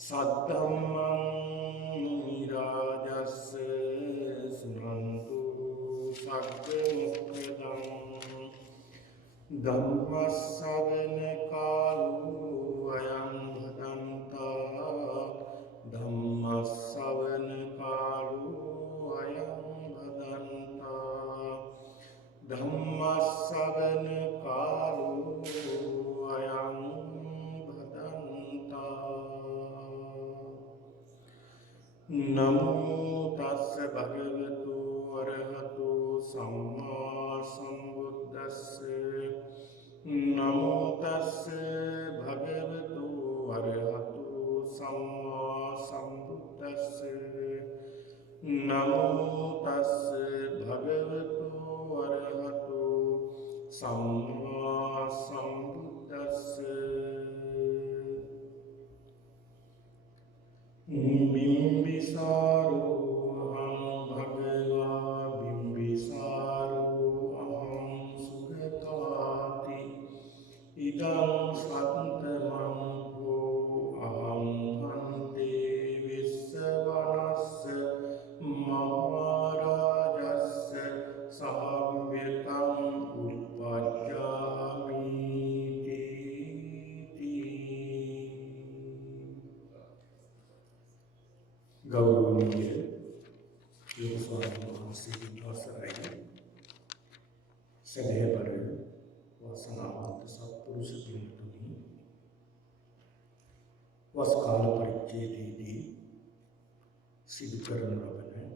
සද්ධම්මං මුනි රාජස්ස සුනන්තු සග්ග මොක්ඛදං ධම්ම ශ්‍රවණ කාලෝ අයං භදන්තා ධම්ම ශ්‍රවණ කාලෝ අයං භදන්තා ධම්ම ශ්‍රවණ කාලෝ අයං නමෝ තස්ස භගවතු අරහතු සම්මා සම්බුද්දස්ස නමෝ තස්ස භගවතු අරහතු සම්මා සම්බුද්දස්ස නමෝ තස්ස භගවතු අරහතු සම්මා සම්බුද්දස්ස බිම්බිසාරෝ අහං භගවා බිම්බිසාරෝ අහං සුගතාති ඉදං සත්තමං හෝ අහං හන්තේ විස්සවනස්ස මහරජස්ස සාම්‍යතං උපජ්ජාමි ගෞරවනීය ස්වාමීන් වහන්සේගේ අවසරයි සදහබර වාසනාවන්ත සත්පුරුෂ පින්තුනි වස් කාල පරිච්ඡේදයේදී සිදු කරන ලබන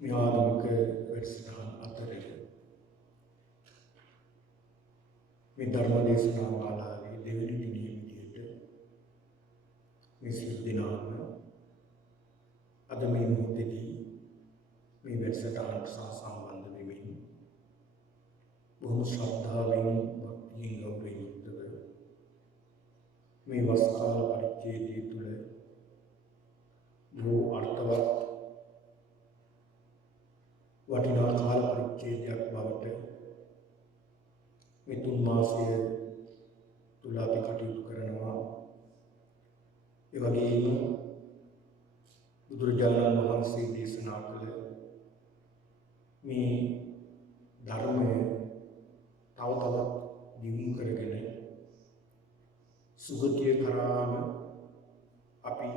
මේ ආගමික වැඩසටහන් අතරේ මේ ධර්ම දේශනා මාලාවේ දෙවෙනි දිනේ විදියට මේ සිදු දිනාම අද මේ මොහොතේදී මේ වැඩසටහනට සම්බන්ධ වෙමින් බොහොම ශ්‍රද්ධාවෙන් භක්තියෙන් ගෞරවයෙන් යුක්තව මේ වස් කාල පරිච්ඡේදය තුළ බොහෝ අර්ථවත් වටිනා කාල පරිච්ඡේදයක් බවට මේ තුන් මාසය තුළ අපි කටයුතු කරනවා. ඒ වගේම බුදුරජාණන් වහන්සේ දේශනා කළ මේ ධර්මය තව තවත් දියුණු කරගෙන සුගතිය කරාම අපි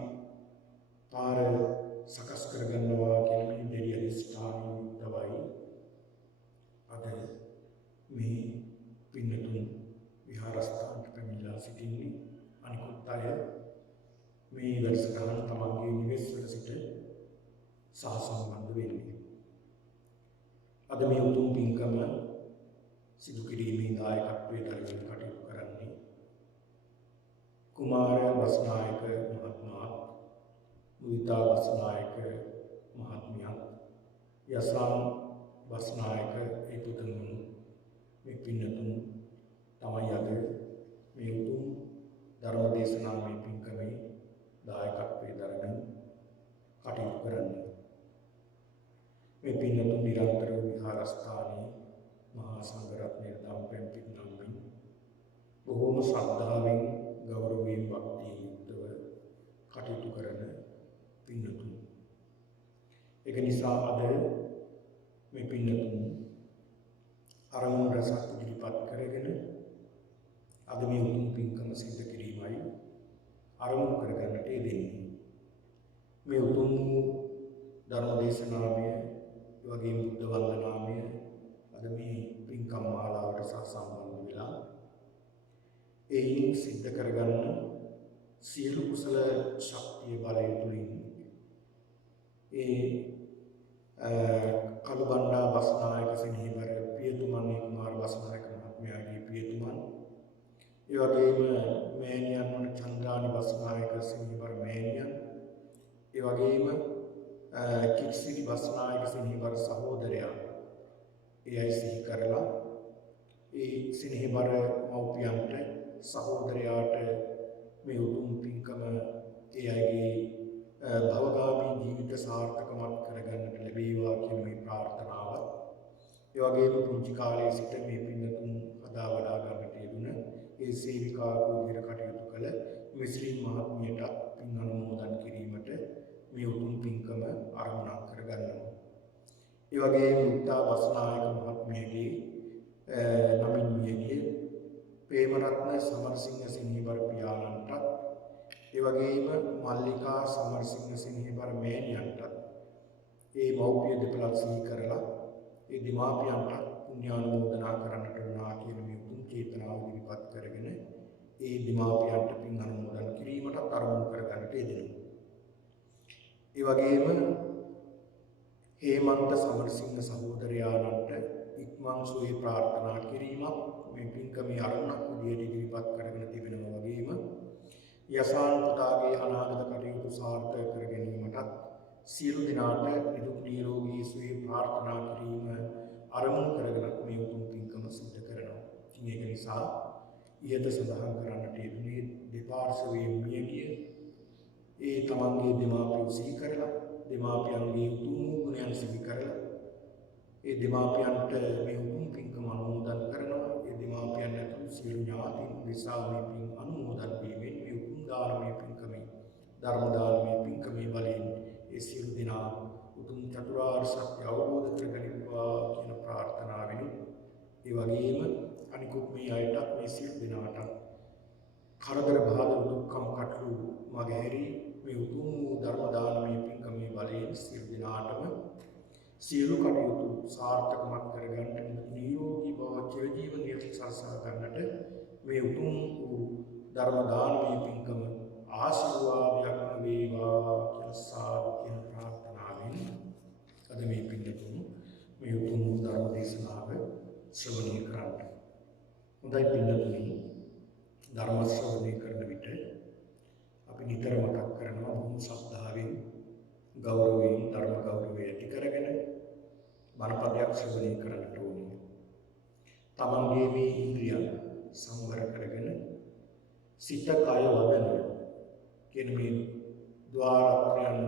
පාර සකස් කරගන්නවා කියන මේ දෙවි අධිෂ්ඨානයෙන් තමයි අද මේ පින්නතුන් විහාරස්ථානට පැමිණලා සිටින්නේ. අනිකුත් අය මේ වැඩසටහන තමන්ගේ නිවෙස්වල සිට සහසම්බන්ධ වෙන්නේ. අද මේ උතුම් පින්කම සිදු කිරීමේ දායකත්වයේ දරමින් කටයුතු කරන්නේ කුමාර බස්නායක මහත්මයා, මුදිතා බස්නායක මහත්මිය, යසම් බස්නායක ඒ පුතුණුන් මේ පින්නතුන් තමයි අද මේ උතුම් ධර්ම දේශනාවේ පින්කමේ දායකත්වයේ දරමින් කටයුතු කරන්නේ. මේ පින්නතුන් නිරන්තර විහාරස්ථානයේ මහා සංඝරත්නයේ දම්පැන් පිරිනමමින් බොහෝම ශ්‍රද්ධාවෙන් ගෞරවයෙන් භක්තියෙන් යුක්තව කටයුතු කරන පින්නතුන්. ඒක නිසා අද මේ පින්නතුන් අරමුණු රසක් ඉදිරිපත් කරගෙන අද මේ උතුම් පින්කම සිද්ධ කිරීමයි අරමුණු කරගන්නට යෙදෙන්නේ. මේ උතුම් ධර්ම දේශනාවය වගේම බුද්ධ වන්දනාමය අද මේ පින්කම් මාලාවට සම්බන්ධ වෙලා එයින් සිද්ධ කරගන්න සියලු කුසල ශක්තිය බලය තුලින් ඒ කළුබණ්ඩා බස්නායක සිනහිවර පියතුමන් කුමාර බස්නායක මහත්මයාගේ පියතුමන්, ඒ වගේම මෑණියන් වන චන්ද්‍රානි බස්නායක සිනහිවර මෑණියන්, ඒ වගේම කික්සිරි බස්නායක සිනහිවර සහෝදරයා ඒ අය සිහි කරලා ඒ සිනහිවර මව්පියන්ට සහෝදරයාට මේ උතුම් පින්කම ඒ අයගේ භවගාමී ජීවිත සාර්ථකමත් කරගන්නට ලැබේවා කියන මේ ප්‍රාර්ථනාව, ඒ වගේම පුංචි කාලයේ සිට මේ පින්තුන් හදා වඩා ගන්නට යෙදුන ඒ සේවිකාවෝ විදිහට කටයුතු කළ මිශ්‍රීන් මහත්මියට පින් අනුමෝදන් කිරීමට මේ උතුම් පින්කම ආරම්භ කරගන්නවා. ඒ වගේම මුත්තා බස්නායක මහත්මියගේ නමින් මියගිය ප්‍රේමරත්න සමරසිංහ සිංහබර පියාණන්ටත් ඒ වගේම මල්ලිකා සමරසිංහ සිංහබර මෑණියන්ටත් ඒ මව්පිය දෙපළක් සිහි කරලා ඒ දෙමාපියන්ට පුණ්‍යානුමෝදනා කරන්නට වුණා කියන මේ උතුම් චේතනාව ඉදිරිපත් කරගෙන ඒ දෙමාපියන්ට පින් අනුමෝදන් කිරීමට අරමුණු කරගන්නට යෙදෙනවා. ඒ වගේම හේමන්ත සමරසිංහ සහෝදරයාණන්ට ඉක්මන් සුවය ප්‍රාර්ථනා කිරීමක් මේ පින්කමේ අරමුණක් විදියට ඉදිරිපත් කරගෙන තිබෙනවා. වගේම යසාන් පුතාගේ අනාගත කටයුතු සාර්ථක කර ගැනීමටත් සියලු දෙනාට නිදුක් නිරෝගී සුවය ප්‍රාර්ථනා කිරීම අරමුණු කරගෙන මේ උතුම් පින්කම සිදු කරනවා. ඉතින් ඒක නිසා ඊට සඳහන් කරන්නට යෙදුනේ දෙපාර්ශ්වයේ මියගිය ඒ තමන්ගේ දෙමාපියන් සිහි කරලා දෙමාපියන්ගේ උතුම් ගුණයන් සිහි කරලා ඒ දෙමාපියන්ට මේ උතුම් පින්කම අනුමෝදන් කරනවා. ඒ දෙමාපියන් ඇතුළු සියලු ඥාතීන් නිසා මේ පින් අනුමෝදන් වීමෙන් මේ උතුම් දානමය පින්කමේ ධර්ම දානමය පින්කමේ බලයෙන් ඒ සියලු දෙනා උතුම් චතුරාර්ය සත්‍ය අවබෝධ කරගනිවා කියන ප්‍රාර්ථනාවෙන් ඒ වගේම අනිකුත් මේ අයටත් මේ සියලු දෙනාට කරදර බාධා දුක්ඛම් කටළු මගහැරි මේ උතුම් ධර්ම දානමය පින්කමේ බලයෙන් සියලු දෙනාටම සියලු කටයුතු සාර්ථකමත් කරගන්නට නිරෝගී බව චිරජීවනයේ සලසා ගන්නට මේ උතුම් වූ ධර්ම දානමය පින්කම ආශිර්වාදයක් වේවා කියලා සාදු කියන ප්‍රාර්ථනාවෙන් අද මේ පින්කම මේ උතුම් ධර්ම දේශනාව ශ්‍රවණය කරන්න. හොඳයි පින්කමනි, ධර්ම ශ්‍රවණය කරන විට අපි නිතර මතක් කරනවා බොහොම ශ්‍රද්ධාවෙන් ගෞරවයෙන් ධර්ම ගෞරවය ඇති කරගෙන බණපදයක් ශ්‍රවණය කරන්නට ඕනේ. තමන්ගේ මේ ඉන්ද්‍රියන් සංවර කරගෙන සිත කය වදන කියන මේ ద్వාරත්‍රයන්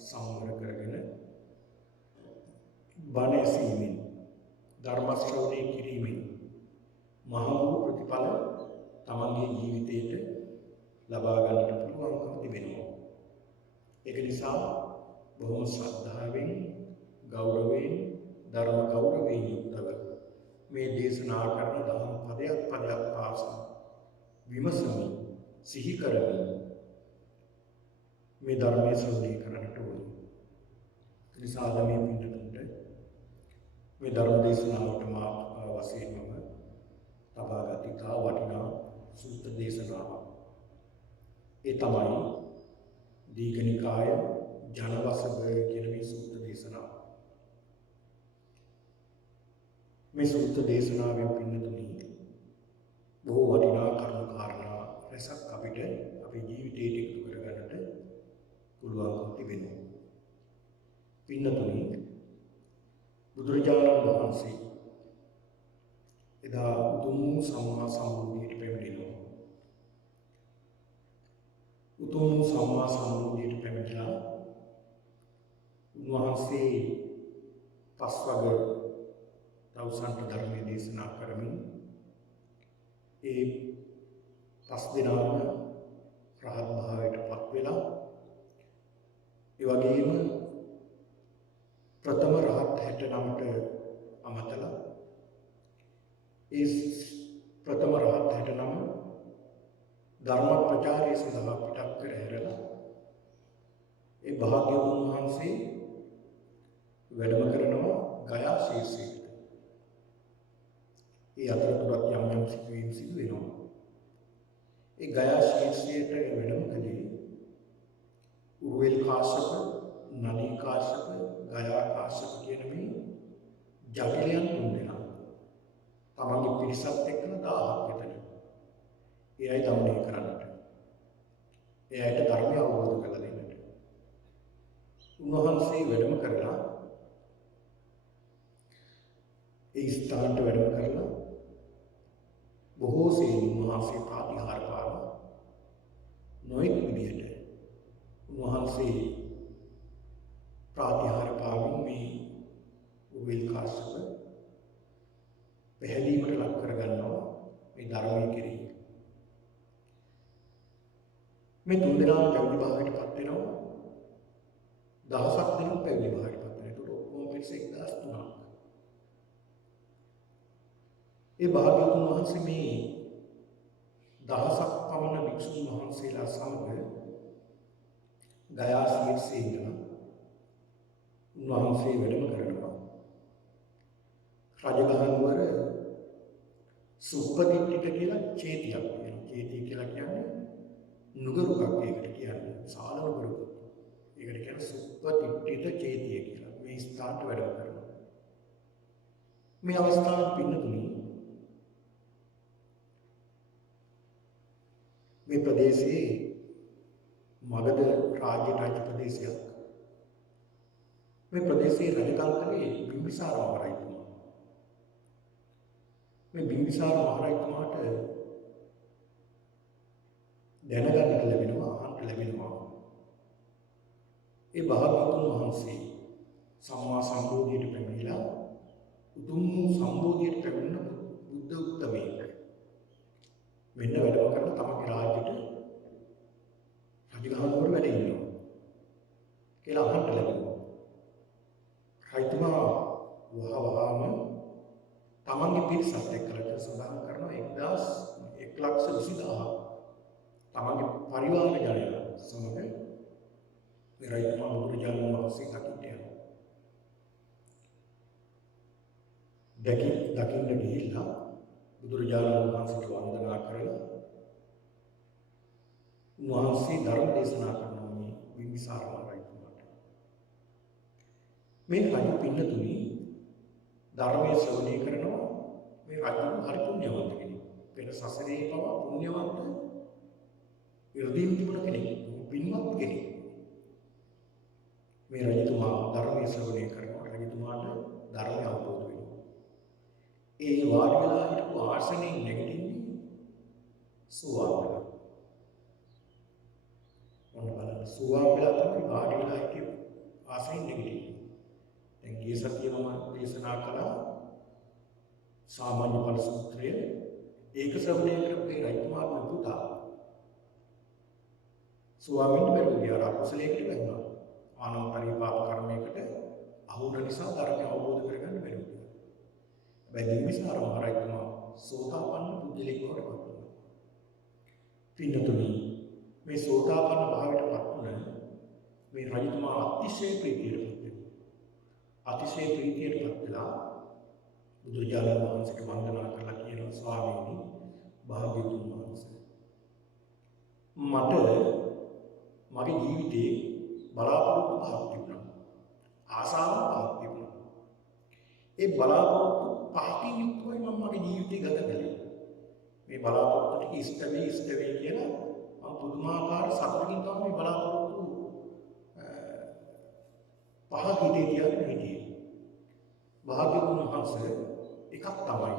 සංවර කරගෙන බණ ඇසීමෙන් ධර්ම ශ්‍රවණය කිරීමෙන් මහ වූ ප්‍රතිඵල තමන්ගේ ජීවිතයට ලබා ගන්නට පුළුවන්කම තිබෙනවා. ඒක නිසා බොහොම ශ්‍රද්ධාවෙන් ගෞරවයෙන් ධර්ම ගෞරවයෙන් යුක්තව මේ දේශනා කරන දහම් පදයක් පදයක් පාසා විමසමින් සිහි කරමින් මේ ධර්මයේ ශ්‍රවණය කරන්නට ඕනේ. ඒ නිසා අද මේ පින්තුන්ට මේ ධර්ම දේශනාවට මාතෘකාව වශයෙන්ම තබාගත් ඉතා වටිනා සූත්‍ර දේශනාවක්. ඒ තමයි දීඝනිකාය ජනවසබ කියන මේ සූත්‍ර දේශනාව. මේ සූත්‍ර දේශනාවෙන් පින්නතුනි බොහෝ වටිනා කරුණු කාරණා රැසක් අපිට අපේ ජීවිතයට එකතු කරගන්නට පුළුවන්කම තිබෙනවා. පින්නතුනි බුදුරජාණන් වහන්සේ එදා උතුම් සම්මා සම්බුද්ධියට පැමිණෙනවා. උතුම් සම්මා සම්බුද්ධියට පැමිණලා උන්වහන්සේ පස්වග දවසන්ට ධර්මයේ දේශනා කරමින් ඒ පස් දිනම රහත් භාවයට පත් වෙලා ඒ වගේම ප්‍රථම රහත් 69ට අමතලා ඒ ප්‍රථම රහත් 69 ධර්ම ප්‍රචාරය සඳහා පිටත් කර හැරලා ඒ භාග්‍යවතුන් වහන්සේ වැඩම කරනවා ගයා ශීර්ෂයට. ඒ අතරතුරත් යම් යම් සිදුවීම් සිදු වෙනවා. ඒ ගයා ශීර්ෂයට වැඩම කළේ උරුවෙල් කාශ්‍යප, නලී කාශ්‍යප, ගයා කාශ්‍යප කියන මේ ජටිලයන් තුන්දෙනා. තමන්ගේ පිරිසත් එක්කලා 1000ක් විතර. ඒ අය දමනය කරන්නට. ඒ අයට ධර්මය අවබෝධ කරලා දෙන්නට. උන්වහන්සේ වැඩම කරලා ඒ ස්ථානට වැඩම කරලා බොහෝ සෙයින් උන්වහන්සේ ප්‍රාතිහාර පාවා. නොයෙක් විදියට උන්වහන්සේ ප්‍රාතිහාර පාමින් මේ උරුවෙල් කාශ්‍යප පැහැදීමට ලක් කරගන්නවා මේ ධර්මයේ කෙරෙහි. මේ තුන් දෙනාම පැවිදි භාවයට පත් වෙනවා. දහසක් දෙනෙක් පැවිදි භාවයට පත් වෙනවා. ඒකට ඔක්කොම පිරිස 1003ක්. ඒ භාග්‍යවතුන් වහන්සේ මේ දහසක් පමණ භික්ෂුන් වහන්සේලා සමග ගයා ශීර්ෂයේ ඉඳලා උන්වහන්සේ වැඩම කරනවා. රජගහනුවර සුප්පතිට්ඨිත කියලා චේතියක් තියෙනවා. චේතිය කියලා කියන්නේ නුගරුකක් ඒකට කියන්නේ. සාල නුගරුක. ඒකට කියන්නේ සුප්පතිට්ඨිත චේතිය කියලා. මේ ස්ථානට වැඩම කරනවා. මේ අවස්ථාවේ පින්නතුනි මේ ප්‍රදේශයේ මගධ රාජ්‍ය රාජ්‍ය ප්‍රදේශයක්. මේ ප්‍රදේශයේ රජකම් කළේ බිම්බිසාර මහරජතුමා. මේ බිම්බිසාර මහරජතුමාට දැනගන්නට ලැබෙනවා, අහන්නට ලැබෙනවා. ඒ භාග්‍යවතුන් වහන්සේ සම්මා සම්බෝධියට පැමිණිලා උතුම් සම්බෝධියට පැමිණෙන බුද්ධ උත්තමයෙක්. මෙන්න වැඩම කරලා තමගේ රාජ්‍යෙට රජගහනුවර වැඩ ඉන්නවා කියලා අහන්න ලැබෙනවා. රජතුමා වහවහාම තමන්ගේ පිරිසත් එක්කලා සඳහන් කරනවා 1,20,000 තමන්ගේ පරිවාර ජනයා සමග මේ රජතුමා බුදුරජාණන් වහන්සේ දකින්න යනවා. දකින්න ගිහිල්ලා බුදුරජාණන් වහන්සේට වන්දනා කරලා උන්වහන්සේ ධර්ම දේශනා කරනවා මේ බිම්බිසාර මහරජතුමාට. මේ රජු පින්නතුනි ධර්මයේ ශ්‍රවණය කරනවා. මේ රජු හරි පුණ්‍යවන්ත කෙනෙක්. පෙර සසරේ පවා පුණ්‍යවන්ත ඉර්ධීන් තිබුණ කෙනෙක්. පින්වත් කෙනෙක්. මේ රජතුමා ධර්මයේ ශ්‍රවණය කරනවා. රජතුමාට ධර්මය අවබෝධ වෙනවා. ඒ වාඩි වෙලා හිටපු ආසනයෙන් නැගිටින්නේ සුවාන් වෙලා. ඔන්න බලන්න සුවාන් වෙලා තමයි වාඩි වෙලා හිටපු ආසනයෙන් නැගිටින්නේ. දැන් ගිය සතියේ මම දේශනා කළා සාමාන්‍ය ඵල සූත්‍රය. ඒක ශ්‍රවණය කරපු ඒ රජතුමාගේ පුතා ස්වාමීන් වහන්සේ අකුසලයකට වැටුණා. ආනන්තරීපාප කර්මයකට අහුවන නිසා ධර්මය අවබෝධ කරගන්න බැරි වුණා. හැබැයි බිම්බිසාර මහරජතුමා සෝතාපන්න පුද්ගලයෙක් වුණා. පින්නතුනි මේ සෝතාපන්න භාවයට පත් වුණ මේ රජතුමා අතිශය ප්‍රීතියටපත් වෙනවා. අතිශය ප්‍රීතියටපත් වෙලා බුදුරජාණන් වහන්සේට වන්දනා කරලා කියනවා ස්වාමීනි භාග්‍යවතුන් වහන්සේ මට මගේ ජීවිතේ බලාපොරොත්තු පහක් තිබුණා. ආසාවන් පහක් තිබුණා. ඒ බලාපොරොත්තු පහකින් යුක්තවයි මම මගේ ජීවිතේ ගත කළේ. මේ බලාපොරොත්තු ටික ඉෂ්ට වේ කියලා මම පුදුමාකාර සතුටකින් තමයි මේ බලාපොරොත්තු පහ හිතේ තියාගෙන හිටියේ. භාග්‍යවතුන් වහන්සේ එකක් තමයි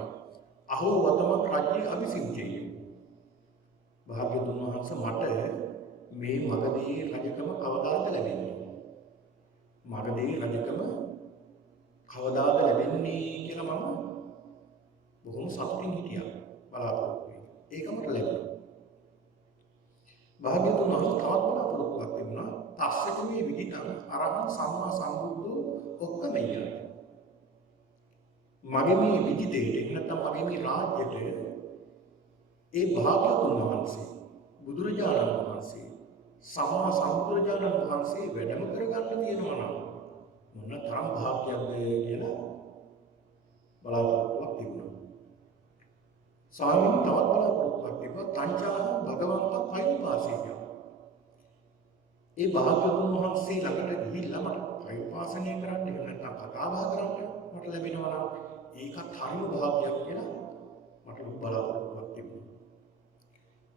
අහෝ වතම රාජ්‍ය අභිසිංචය. භාග්‍යවතුන් වහන්සේ මට මේ මගදී රජකම කවදාද ලැබෙන්නේ? මගදී රජකම කවදාද ලැබෙන්නේ කියලා මම බොහොම සතුටින් හිටියා බලාපොරොත්තු වෙන්නේ. ඒක මට ලැබුණා. භාග්‍යවතුන් වහන්සේ තවත් බලාපොරොත්තුවක් තිබුණා. තස්සක මේ විදිහට අරහත් සම්මා සම්බුද්ධ ඔක්කොම ඉන්නේ. මගේ මේ විජිතේට නැත්නම් මගේ මේ රාජ්‍යයට ඒ භාග්‍යවතුන් වහන්සේ බුදුරජාණන් වහන්සේ සම්මා සම්බුදුරජාණන් වහන්සේ වැඩම කරගන්න තියෙනවා නම් මොන තරම් භාග්‍යයක්ද කියලා බලාපොරොත්තුවක් තිබුණා. ස්වාමීන් තවත් බලාපොරොත්තුවක් තිබ්බා තංචාන භගවන්ත පරිපාසීක. ඒ භාග්‍යවතුන් වහන්සේ ළඟට ගිහිල්ලා මට පරිපාසනය කරන්න නැත්නම් කතා බහ කරන්න මට ලැබෙනවා නම් ඒකත් හරිම භාග්‍යයක් කියලා මට බලාපොරොත්තුවක් තිබුණා.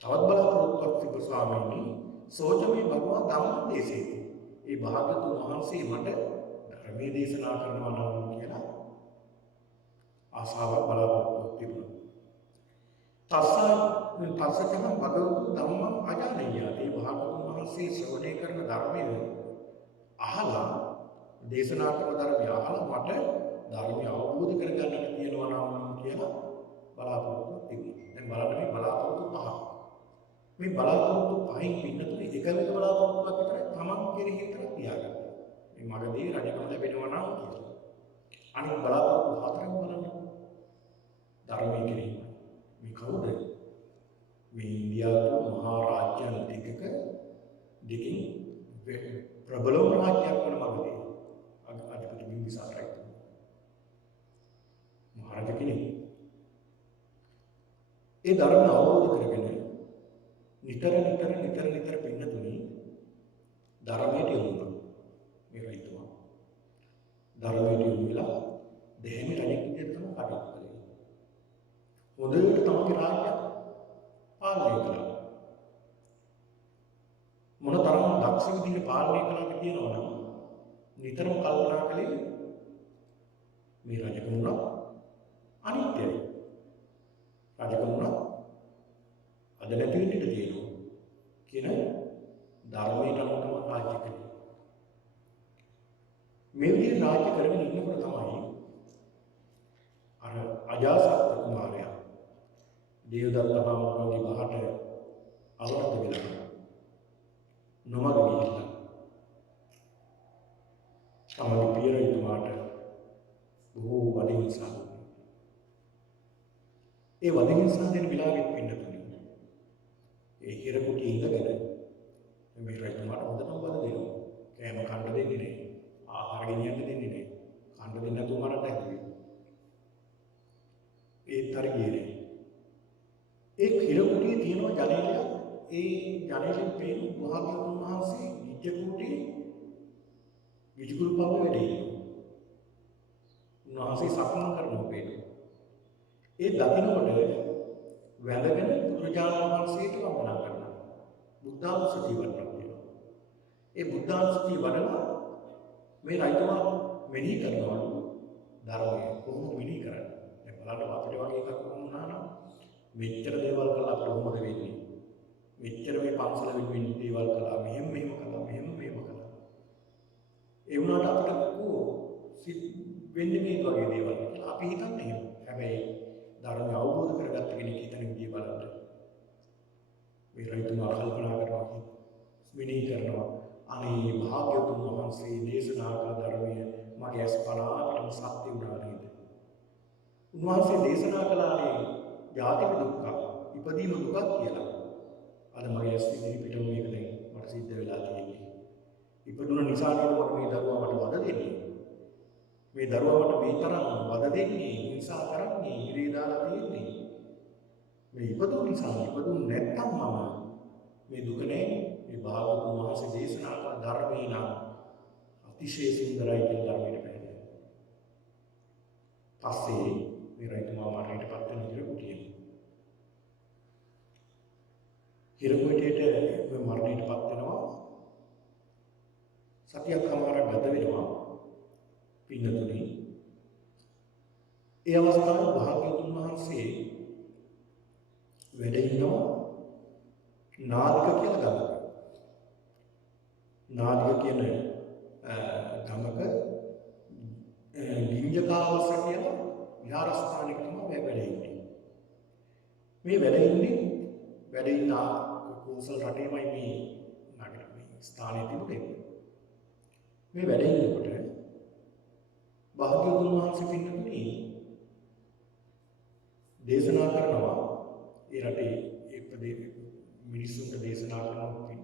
තවත් බලාපොරොත්තුවක් තිබ්බ ස්වාමීනි සෝචමේ භගවා ධම්මදේශේති. ඒ භාග්‍යවතුන් වහන්සේ මට ධර්මයේ දේශනා කරනවා නම් කියලා ආසාවක් බලාපොරොත්තුවක් තිබුණා. තස්සකම භගවතු ධම්මං අජානීය. ඒ භාග්‍යවතුන් වහන්සේ ශ්‍රවණය කරන ධර්මයේ අහලා දේශනා කරන ධර්මය අහලා මට ධර්මය අවබෝධ කරගන්නට තියෙනවා නම් කියලා බලාපොරොත්තුවක් තිබුණා. දැන් බලන්න මේ බලාපොරොත්තු පහ. මේ බලාපොරොත්තු පහෙන් පින්නතුනේ එක බලාපොරොත්තුවක් විතරයි තමන් කෙරෙහි විතරක් තියාගන්න. මේ මගදී රජකම ලැබෙනවා නම් කියලා. අනිත් බලාපොරොත්තු හතරක් බලන්න. ධර්මයේ කෙරෙහි. මේ කවුද? මේ ඉන්දියාව මහා රාජ්‍යයන් දෙකකින් ප්‍රබලම රාජ්‍යයක් වන මගදී අධිපති බිම්බිසාර රජතුමා. මහරජ කෙනෙක්. ඒ ධර්ම අවබෝධ කරගෙන නිතර පින්නතුනි ධර්මයට යොමු වුණා. මේ රජතුමා ධර්මයට යොමු වෙලා දෙහිමි රජෙක් විදිහට තමයි කටයුතු කළේ. හොඳට තමයි රාජ්‍ය පාලනය කළා. මොනතරම් දක්ෂ විදිහට පාලනය කළාද කියනවා නම් නිතරම කල්පනා කළේ මේ රජකම උනා අනිත්‍යයි. රජකම උනා අද නැති වෙන්න ඉඩ තියෙනවා කියන ධර්මයට අනුව තමයි රාජ්‍ය කළේ. මේ විදිහට රාජ්‍ය කරගෙන ඉන්නකොට තමයි අර අජාසත් කුමාරයා දේවදත්ත හාමුදුරුවන්ගේ බහට අවරද වෙලා නොමග ගිහිල්ලා තමගේ පිය රජතුමාට බොහෝ වදහිංසා දුන්නා. ඒ වදහිංසා දෙන වෙලාවෙත් පින්නතුනි ඒ හිර කුටියේ ඉඳගෙන මේ රජතුමාට හොඳටම වද දෙනවා. කෑම කන්න දෙන්නේ නැහැ. ආහාර ගෙනියන්න දෙන්නේ නැහැ. කන්න දෙන්නේ නැතුව මරන්න හැදුවේ. ඒ තරගියේ ඒ හිර කුටියේ තියෙනවා ජනේලයක්. ඒ ජනේලෙන් පේන භාග්‍යවතුන් වහන්සේ නිත්‍ය කුටියේ විජිකුල් පව වැඩ ඉන්නවා. උන්වහන්සේ සක්මන් කරනවා පේනවා. ඒ දකින්නකොට වැඳගෙන බුදුරජාණන් වහන්සේට වන්දනා කරනවා. බුද්ධානුස්සතිය වඩනවා කියනවා. ඒ බුද්ධානුස්සතිය වඩලා මේ රජතුමා මෙනෙහි කරනවලු ධර්මය කොහොමද මෙනෙහි කරන්නේ? දැන් බලන්න අපිට වගේ එකක් වුණා නම් මෙච්චර දේවල් කළා අපිට කොහොමද වෙන්නේ? මෙච්චර මේ පන්සල වෙනුවෙන් දේවල් කළා මෙහෙම කළා. ඒ වුණාට අපිට වෙන්නේ මේ වගේ දේවල් කියලා අපි හිතන්නේ එහෙම. හැබැයි ධර්මය අවබෝධ කරගත්ත කෙනෙක් හිතන විදිය බලන්න. මේ රජතුමා කල්පනා කරනවා මෙනෙහි කරනවා අනේ භාග්‍යවතුන් වහන්සේ දේශනා කළ ධර්මය මගේ අස්පනාටම සත්‍ය වුණා නේද? උන්වහන්සේ දේශනා කළානේ ජාතික දුක්ඛ ඉපදීම දුකක් කියලා. අද මගේ ඇස් ඉදිරිපිටම මේක දැන් මට සිද්ධ වෙලා තියෙන්නේ. ඉපදුන නිසා නේද මට මේ දරුවා මට වද දෙන්නේ. මේ දරුවා මට මේ තරම් වද දෙන්නේ නිසා කරන්නේ ඉරේ දාලා තියෙන්නේ. මේ ඉපදුන නිසා ඉපදුන නැත්තම් මම මේ දුක නැහැ. මේ භාගතුන් වහන්සේ දේශනා කළ ධර්මේ නම් අතිශය සුන්දරයි කියන ධර්මයට පැහැදිලි. පස්සේ මේ රජතුමා මරණයටපත් වෙන හිර කුටියේ. හිර කුටියට මේ මරණයටපත් වෙනවා. සතියක් කමාරක් ගත වෙනවා පින්නතුනි. ඒ අවස්ථාවේ භාග්‍යවතුන් වහන්සේ වැඩ ඉන්නවා නාදික කියලා ගමක. නාදික කියන ගමක ගිංජකාවස කියලා විහාරස්ථානයක තමයි වැඩ ඉන්නේ. මේ වැඩ ඉන්න කෝසල් රටේමයි මේ නගර මේ ස්ථානයේ තිබුණේ. මේ වැඩ ඉන්නකොට භාග්‍යවතුන් වහන්සේ පින්නතුනි දේශනා කරනවා ඒ රටේ ඒ මිනිස්සුන්ට දේශනා කරන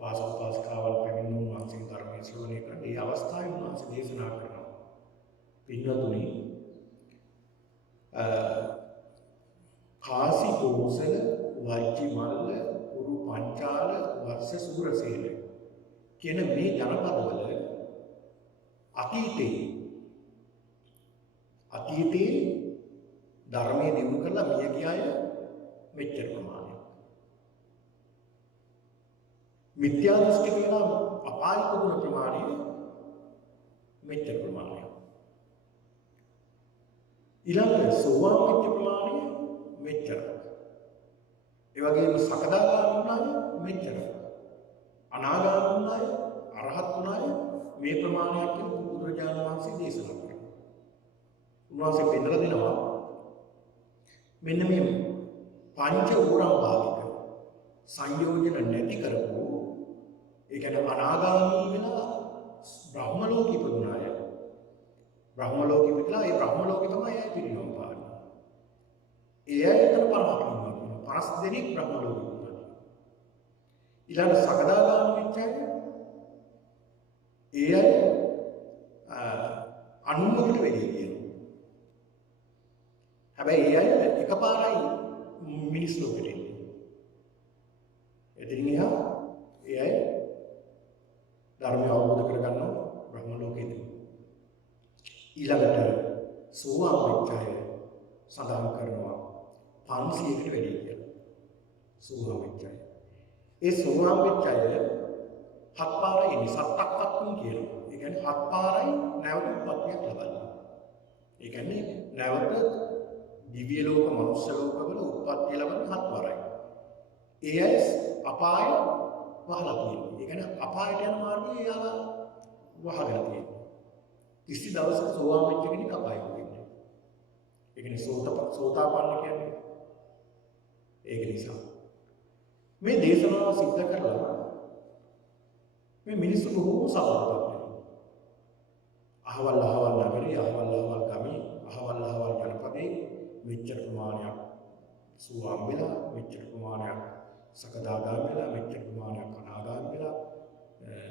පාසකාවල් පැමිණුණු වහන්සේ ධර්මයේ ශ්‍රවණය කරන ඒ අවස්ථාවේ වහන්සේ දේශනා කරනවා පින්නතුනි කාසි කෝසල වජ්ජි මල්ල උරු පංචාල වර්ෂ සූරසේන කියන මේ ජනපදවල අතීතේ ධර්මයේ දිනු කරලා මිය ගිය අය මෙච්චර ප්‍රමාණයක්. මිත්‍යා දෘෂ්ටි කියලා අපායික ගුණ ප්‍රමාණය මෙච්චර ප්‍රමාණයක්. ඊළඟට සෝවාන් වෙච්ච ප්‍රමාණය මෙච්චර. ඒ වගේම සකදාගාමී වුණාය මෙච්චර. අනාගාමී වුණාය අරහත් වුණාය මේ ප්‍රමාණයක් බුදුරජාණන් වහන්සේ දේශනා කරනවා. උන්වහන්සේ පෙන්නලා දෙනවා මෙන්න මේ පංච ඌරම් භාවික සංයෝජන නැති කරපු ඒ කියන්නේ අනාගාමී වෙලා බ්‍රහ්ම ලෝකෙ ඉපදුනා අය. බ්‍රහ්ම ලෝකෙ ඉපදලා ඒ බ්‍රහ්ම ලෝකෙ තමයි අය පිරිනොම් පාන්නේ. ඒ අය එතන 50ක් ඉන්නවා. 50 දෙනෙක් බ්‍රහ්ම ලෝකෙ ඉපදුනා. ඊළඟ සකදාගාමී වෙච්ච අය ඒ අය අනුන්වකට වෙදී කියනවා. හැබැයි ඒ අය එකපාරයි මිනිස් ලෝකෙට එන්නේ. එදින් එහා ඒ අය ධර්මය අවබෝධ කරගන්නවා බ්‍රහ්ම ලෝකෙදී. ඊළඟට සෝවාන් වෙච්ච අය සඳහන් කරනවා 500කට වැඩි කියලා. සෝවාන් වෙච්ච අය. ඒ සෝවාන් වෙච්ච අය හත් පාරයි ඉන්නේ සත්තක්කත්තුන් කියනවා. ඒ කියන්නේ හත් පාරයි නැවත උපත්තියක් ලබනවා. ඒ කියන්නේ නැවත දිව්‍ය ලෝක මනුෂ්‍ය ලෝකවල උපත්තිය ලබන හත් පාරයි. ඒ අය අපාය වහලා තියෙනවා. ඒ කියන්නේ අපායට යන මාර්ගය යාලා වහගෙන තියෙනවා. කිසි දවසක සෝවාන් වෙච්ච කෙනෙක් අපායට යන්නේ. ඒ කියන්නේ සෝතාපන්න කියන්නේ ඒක නිසා මේ දේශනාව සිද්ධ කරලා මේ මිනිස්සු බොහෝ සතුටුපත් වෙනවා. අහවල් නගරේ, අහවල් ගමේ, අහවල් ජනපදේ මෙච්චර ප්‍රමාණයක් සෝවාන් වෙලා, මෙච්චර ප්‍රමාණයක් සකදාගාමී වෙලා, මෙච්චර ප්‍රමාණයක් අනාගාමී වෙලා,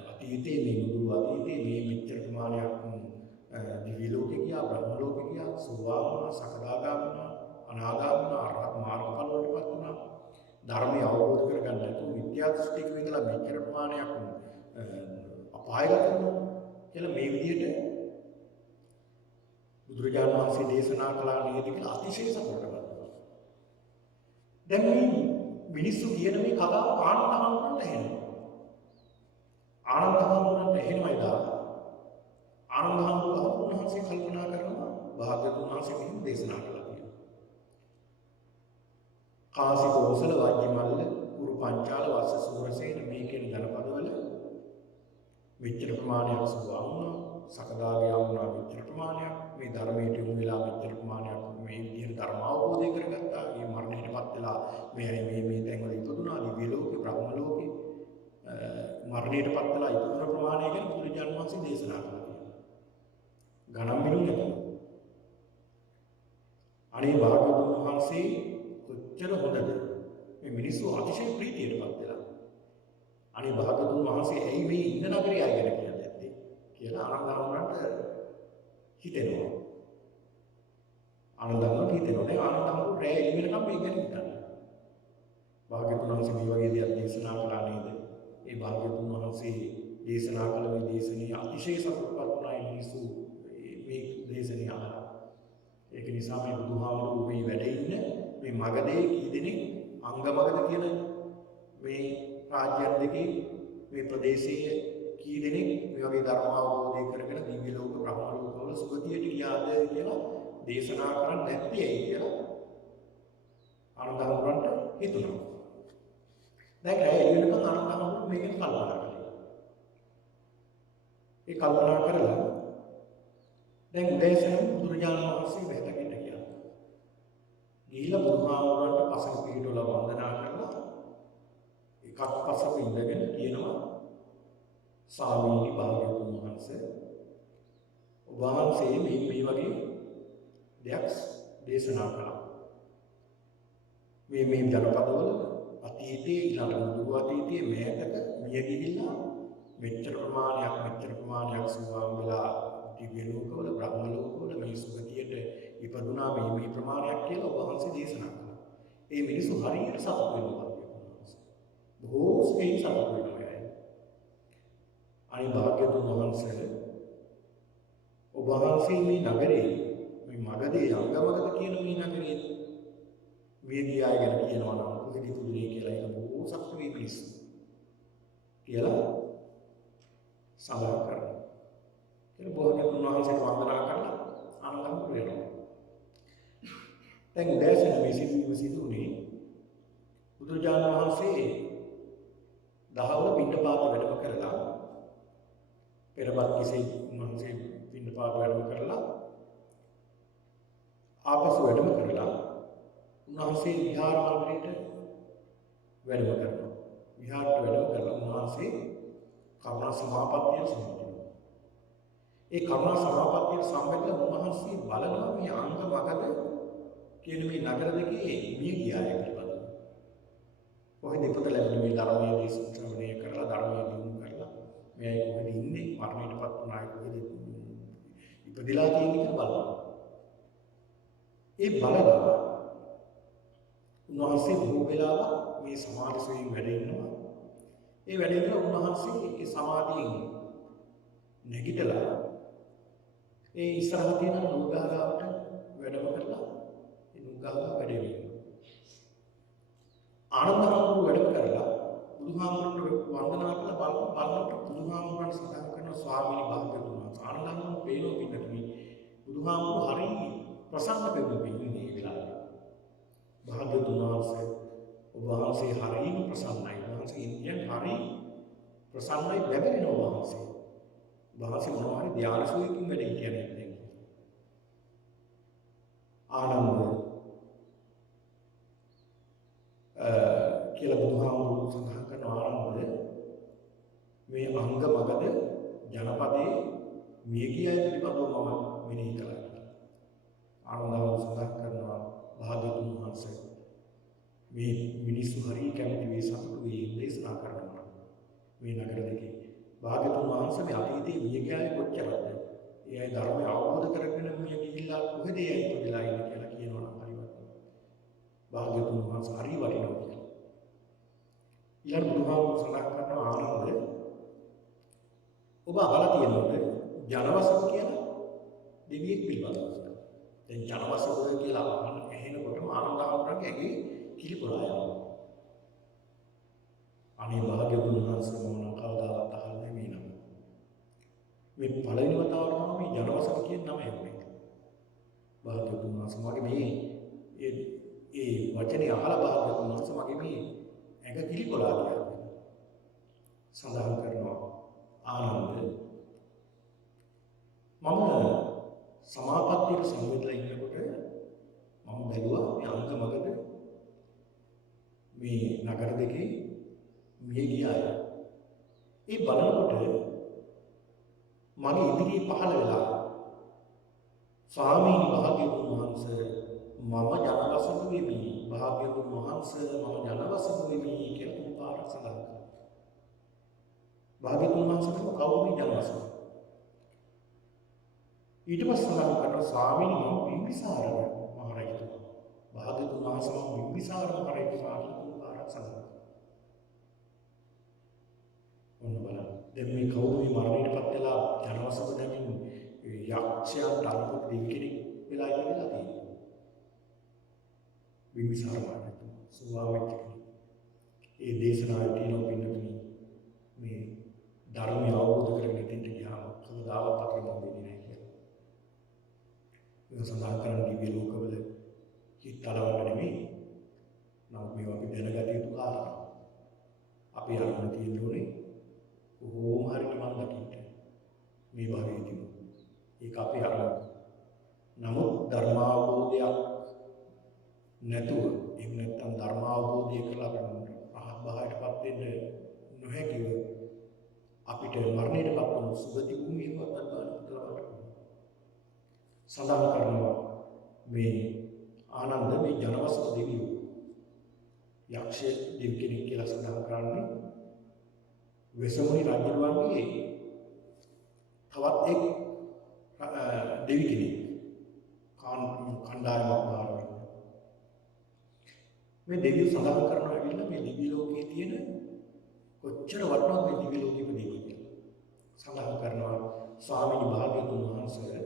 අතීතයේ මේ මුළු අතීතයේ මේ මෙච්චර ප්‍රමාණයක් දිව්‍ය ලෝකේ ගියා, බ්‍රහ්ම ලෝකේ ගියා, සෝවාන් වුණා, සකදාගාමී වුණා, අනාගාමී වුණා, අරහත් මාර්ගඵල වලටපත් වුණා. ධර්මය අවබෝධ කරගන්න නැතුව විද්‍යා දෘෂ්ටික විඳලා මෙච්චර ප්‍රමාණයක් අපායගත වුණා කියලා මේ විදිහට බුදුරජාණන් වහන්සේ දේශනා කළා නේද කියලා අතිශය සතුටට වුණා. දැන් මේ මිනිස්සු කියන මේ කතාව ආනන්ද හාමුදුරන්ට ඇහෙනවා. ආනන්ද හාමුදුරන්ට ඇහෙනවයි දාලා ආනන්ද හාමුදුරුවෝ උන්වහන්සේ කල්පනා කරනවා භාග්‍යවතුන් වහන්සේ මෙහෙම දේශනා කළා කියලා. කාසි කෝසල වජ්ජිමල්ල කුරු පංචාල වස්ස සූරසේන මේ කියන ජනපදවල මෙච්චර ප්‍රමාණයක් සෝවාන් වුණා, සකදාගාමී වුණා මෙච්චර ප්‍රමාණයක්, මේ ධර්මයට යොමු වෙලා මෙච්චර ප්‍රමාණයක් මේ විදිහට ධර්ම අවබෝධය කරගත්තා. මේ මරණයටපත් වෙලා මේ තැන්වල ඉපදුනා, දිව්‍ය ලෝකේ, බ්‍රහ්ම ලෝකේ මරණයටපත් වෙලා ඉපදුන ප්‍රමාණය ගැන බුදුරජාණන් වහන්සේ දේශනා කළා. ගණන් බිඳු නැතුව. අනේ භාග්‍යවතුන් වහන්සේ කොච්චර හොඳද මේ මිනිස්සු අතිශය ප්‍රීතියටපත් වෙලා. අනේ භාග්‍යවතුන් වහන්සේ ඇයි මේ ඉන්න නගරය අය ගැන කියන්නේ නැත්තේ කියලා ආනන්ද හාමුදුරන්ට හිතෙනවා. ආනන්ද හාමුදුරන්ට හිතෙනවා. දැන් ආනන්ද හාමුදුරුවෝ රැය එළි වෙනකම් මේ ගැන හිතන්නේ. භාග්‍යවතුන් වහන්සේ මේ වගේ දෙයක් දේශනා කළා නේද? ඒ භාග්‍යවතුන් වහන්සේ දේශනා කළ මේ දේශනේ අතිශය සතුටුපත් වුණා ඒ මිනිස්සු මේ දේශනේ අහලා. ඒක නිසා මේ බුදුහාමුදුරුවෝ මේ වැඩ ඉන්න මේ මගදී කී දෙනෙක් අංගමගද කියන මේ රාජ්‍යයන් දෙකේ මේ ප්‍රදේශයේ කී දෙනෙක් මේ වගේ ධර්ම අවබෝධය කරගෙන දිව්‍ය ලෝක බ්‍රහ්ම ලෝකවල සුගතියට ගියාද කියලා දේශනා කරන්නේ නැත්තේ ඇයි කියලා ආනන්ද හාමුදුරන්ට හිතුණා. දැන් ඒ වෙනකන් ආනන්ද හාමුදුරුවෝ මේක කල්පනා කළා. ඒ කල්පනා කරලා දැන් උදෑසන බුදුරජාණන් වහන්සේ වැටගෙන ගියා. ගිහිලා බුදුහාමුදුරන්ට පසක පිටුල වන්දනා කරලා එකක් පසක ඉඳගෙන කියනවා ස්වාමීනි භාග්‍යවතුන් වහන්සේ ඔබ වහන්සේ මේ වගේ දෙයක් දේශනා කළා. මේ ජනපදවල අතීතයේ ඊළඟ දුර අතීතයේ මේකට මිය ගිහිල්ලා මෙච්චර ප්‍රමාණයක් සෝවාන් වෙලා දිව්‍ය ලෝකවල බ්‍රහ්ම ලෝකවල මේ සුගතියට ඉපදුනා මේ ප්‍රමාණයක් කියලා ඔබ වහන්සේ දේශනා කළා. ඒ මිනිස්සු හරියට සතුටු වෙනවා. බොහෝ ස්කේල් සතුටු වෙනවා. අනේ භාග්‍යවතුන් වහන්සේ ඔබ වහන්සේ මේ නගරේ මේ මගදී අංගමගද කියන මේ නගරේ මේ ගියාය ගැන කියනවා නම් කොහෙද ඉතුරුනේ කියලා ඒක බොහෝ සතුටු වෙයි මිනිස්සු කියලා සඳහන් කරනවා. ඒක භාග්‍යවතුන් වහන්සේට වන්දනා කරලා ආනන්ද වෙනවා. දැන් දැසෙන මේ සිදුුනේ බුදුරජාණන් වහන්සේ දහවල පිණ්ඩපාත වැඩම කරලා පෙරපත් කිසේ උන්වහන්සේ පිණ්ඩපාත වැඩම කරලා ආපසු වැඩම කරලා උන්වහන්සේ විහාර මාර්ගයට වැඩම කරනවා. එහාට වැඩම කරලා උන්වහන්සේ කරුණා සමාපත්තිය සම්පූර්ණ. ඒ කරුණා සමාපත්තිය සම්බන්ධව උන්වහන්සේ බලනවා මේ අංග මගද කියන මේ නගර දෙකේ මිය ගියාය පිළිබඳව. කොහෙද ඉපද ලැබුණේ මේ ධර්මයේ දේශන ශ්‍රවණය කරලා ධර්මයේ දිනු කරලා මේ කොහෙද ඉන්නේ මරණයටපත් වුණා කොහෙද ඉපදිලා තියෙන්නේ කියලා බලනවා. ඒ බලලා උන්වහන්සේ බොහෝ වෙලාවක් මේ සමාධියෙන් වැඩ ඉන්නවා. ඒ වැඩ ඉඳලා උන්වහන්සේ ඒ සමාධියෙන් නැගිටලා ඒ ඉස්සරහ තියෙන නුග්ගාගාවට වැඩම කරලා ඒ නුග්ගාගාව වැඩ ඉන්නවා. ආනන්දහාමුදුරුවෝ වැඩම කරලා බුදුහාමුදුරුවෝ වන්දනා කළ බලනකොට බුදුහාමුදුරුවෝ සඳහන් කරන ස්වාමීනි භාග්‍යවතුන් වහන්සේ ආනන්දහාමුදුරුවෝ පේනෝ පිටුමි බුදුහාමුදුරුවෝ හරි ප්‍රසන්න වෙන්නේ මේ වෙලාවේ. භාග්‍යවතුන් වහන්සේ ඔබ වහන්සේ හරිම ප්‍රසන්නයි. වහන්සේ ඉන්දියන් හරි ප්‍රසන්නයි බැබලෙනවා වහන්සේ. වහන්සේ මොනවා හරි ධානසෝයකින් වැඩ කියන්නේ නැහැ. ආනන්ද කියලා බුදුහාමුදුරුවෝ සඳහන් කරන ආනන්ද මේ අංග මගද ජනපදයේ මිය ගිය අය පිළිබඳව මම මෙනෙහි කළා. ආනන්දව සඳහන් කරනවා භාග්‍යවතුන් වහන්සේ මේ මිනිස්සු හරි කැමති වේ සතුටු වේ දේශනා කරනවා. මේ නගර දෙකේ භාග්‍යවතුන් වහන්සේ මේ අතීතයේ මිය ගිය අය කොච්චරද? ඒ අය ධර්මය අවබෝධ කරගෙන මිය ගිහිල්ලා කොහෙද ඒ අය ඉපදලා ඉන්නේ කියලා කියනවා නම් හරිවත්. භාග්‍යවතුන් වහන්සේ හරි වටිනවා කියලා. ඊළඟ බුදුහාමුදුරුවෝ සඳහන් කරනවා ආනන්ද ඔබ අහලා තියෙනවද ජනවසව කියලා දෙවියෙක් පිළිබඳව? දැන් ජනවසව කියලා ඇහෙනකොටම ආනන්දහාමුදුරුවන්ගේ ඇඟේ කිලිපොලා යනවා. අනේ භාග්‍යවතුන් වහන්සේ මම කවදාවත් අහන්නේ මේ නම. මේ පළවෙනි වතාවට මේ ජනවසව කියන නම එන්නේ. භාග්‍යවතුන් වහන්සේ මගේ මේ ඒ වචනේ අහලා භාග්‍යවතුන් වහන්සේ මගේ මේ ඇඟ කිලිපොලා ගියා. සඳහන් කරනවා ආනන්ද මම සමාපත්තියට සම්බන්ධලා ඉන්නකොට මම බැලුවා මේ අංග මගද මේ නගර දෙකේ මිය ගියාය. ඒ බලනකොට මගේ ඉදිරියේ පහළ වෙලා ස්වාමීනි භාග්‍යවතුන් වහන්සේ මම ජනවසව වෙමි. භාග්‍යවතුන් වහන්සේ මම ජනවසව වෙමි කියලා තුන්පාරක් සඳහන් කළා. භාග්‍යවතුන් වහන්සේ කවුරුද ජනවසව? ඊට පස්සේ සඳහන් කරනවා ස්වාමීනි මම බිම්බිසාර මහරජතුමා. භාග්‍යවතුන් වහන්සේ මම බිම්බිසාර මහරජතුමා කියලා තුන්පාරක් සඳහන් කළා. ඔන්න බලන්න. දැන් මේ කවුරු මේ මරණයටපත් වෙලා ජනවසව දැමින් යක්ෂයන්ට අනුකූල දෙවි කෙනෙක් වෙලා ඉඳලා තියෙනවා. බිම්බිසාර මහරජතුමා සුවාවෙච්ච කෙනෙක්. ඒ දේශනාවේ තියෙන පින්නතුනි මේ ධර්මය අවබෝධ කරගෙන ඉඳින්න ගියාම කවදාවත් අපේ මොන් වෙන්නේ නැහැ කියලා. ඒක සඳහන් කරන දිව්‍ය ලෝකවල හිතලවල නෙමෙයි. නමුත් මේවා අපි දැනගත යුතු කාරණා. අපි අරගෙන තියෙන්න ඕනේ කොහොම හරි නිවන් දකින්න. මේ භවයේදී. ඒක අපි අරගෙන. නමුත් ධර්මාවබෝධයක් නැතුව එහෙම නැත්නම් ධර්මාවබෝධය කරලා ගන්න රහත් භාවයටපත් වෙන්න නොහැකිව අපිට මරණයටපත් වුණු සුගති භූමියකවත් අත්දැකීම් ලබන්න සඳහන් කරනවා මේ ආනන්ද මේ ජනවසව දෙවියෝ යක්ෂ දෙවි කෙනෙක් කියලා සඳහන් කරන්නේ වෙසමුණි රජුගේ තවත් එක් දෙවි කෙනෙක් කණ්ඩායමක් බාර ගන්න. මේ දෙවියෝ සඳහන් කරනවා ඇවිල්ලා මේ දිව්‍ය ලෝකයේ තියෙන කොච්චර වටිනවද මේ දිව්‍ය ලෝකෙ ඉපදීම කියලා. සඳහන් කරනවා ස්වාමීනි භාග්‍යවතුන් වහන්සේ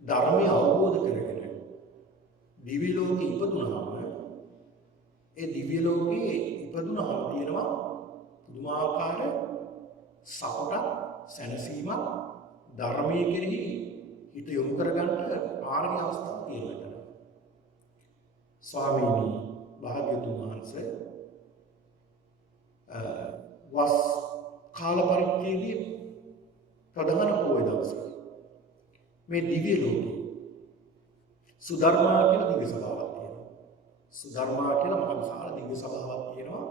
ධර්මය අවබෝධ කරගෙන දිව්‍ය ලෝකෙ ඉපදුනහම ඒ දිව්‍ය ලෝකයේ ඉපදුනහම තියෙනවා පුදුමාකාර සතුටක් සැනසීමක් ධර්මයේ කෙරෙහි හිත යොමු කරගන්න ආර්ය අවස්ථාවක් තියෙනවා. ස්වාමීනි භාග්‍යවතුන් වහන්සේ වස් කාල පරිච්ඡේදයේ ප්‍රධාන පොය දවසේ මේ දිව්‍ය ලෝකේ සුධර්මා කියලා දිව්‍ය සභාවක් තියෙනවා. සුධර්මා කියලා මහ විශාල දිව්‍ය සභාවක් තියෙනවා.